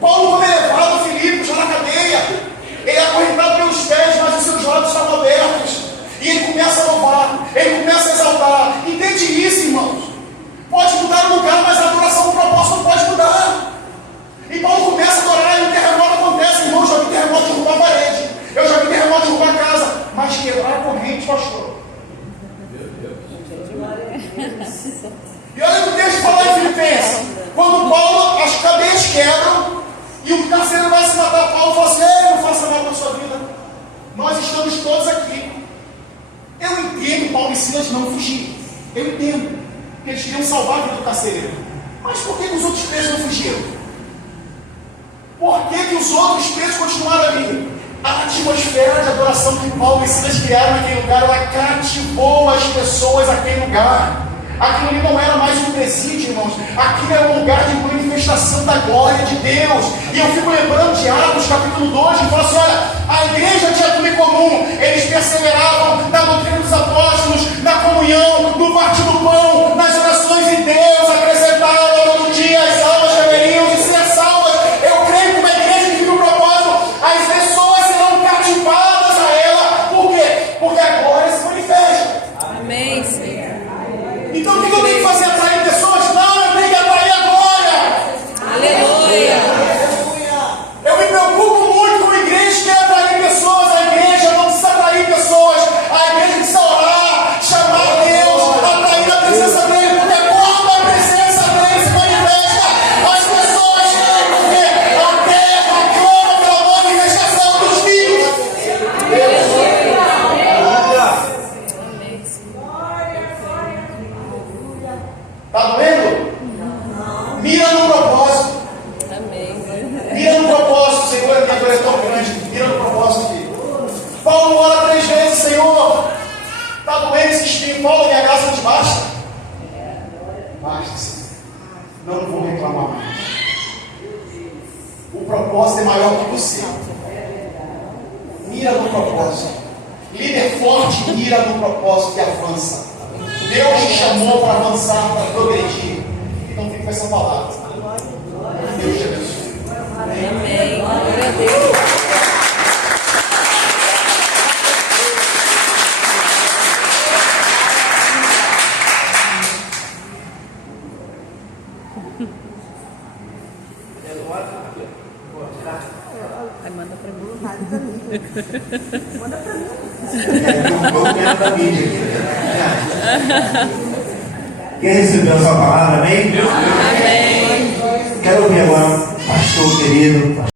Paulo foi levado a Filipos, já na cadeia. Ele é acorrentado pelos pés, mas os seus olhos estavam abertos. E ele começa a louvar, ele começa a exaltar. Entende isso, irmãos? Pode mudar o lugar, mas a adoração do propósito não pode mudar. E Paulo começa a adorar e o terremoto acontece, irmão. Eu já vi terremoto derrubar a parede, eu já vi terremoto derrubar a casa, mas quebrar a corrente, pastor. E olha o que o texto fala em Filipenses. Quando Paulo, as cadeias quebram e o carcereiro vai se matar, Paulo fala assim, ei, não faça mal na sua vida. Nós estamos todos aqui. Eu entendo Paulo e Silas não fugir. Eu entendo que eles queriam salvar a vida do carcereiro. Mas por que os outros presos não fugiram? Por que os outros presos continuaram ali? A atmosfera de adoração que Paulo e Silas criaram naquele lugar, ela cativou as pessoas naquele lugar. Aquilo ali não era mais um presídio, irmãos. Aquilo era um lugar de manifestação da glória de Deus. E eu fico lembrando de Atos capítulo 2, que fala assim, olha, a igreja tinha tudo em comum. Eles perseveravam na doutrina dos apóstolos, na comunhão, no partir do pão, nas orações em Deus, apresentavam todo dia as almas deveriam de ser salvas. Eu creio que uma igreja que vive o propósito, as pessoas serão cativadas a ela. Por quê? Porque a glória se manifesta. Amém, Senhor. Então o que eu tenho que fazer? Atrair pessoas? Não, eu tenho que atrair a glória. Aleluia. Eu me preocupo muito com a igreja que quer atrair pessoas. A igreja não precisa atrair pessoas. A igreja precisa orar, chamar Deus, atrair a presença dele. Porque quando a presença dele se manifesta, as pessoas têm que ver. A terra clama pela manifestação dos filhos. Está doendo? Mira no propósito. Amém. Mira no propósito, Senhor, a minha dor é tão grande. Mira no propósito, filho. Paulo ora 3 vezes, Senhor, está doendo esse espinho, Paulo, minha graça não te basta. Basta, Senhor. Não vou reclamar mais. O propósito é maior que você. Mira no propósito. Líder forte, mira no propósito e avança. Deus te chamou para avançar, para progredir. Então fica com essa palavra. Deus te abençoe. Amém. Glória a Deus. Aí manda pra mim. Manda pra mim. Vamos ganhar da mídia aqui. Quer receber a sua palavra, amém? Amém. Quero ouvir agora, pastor querido.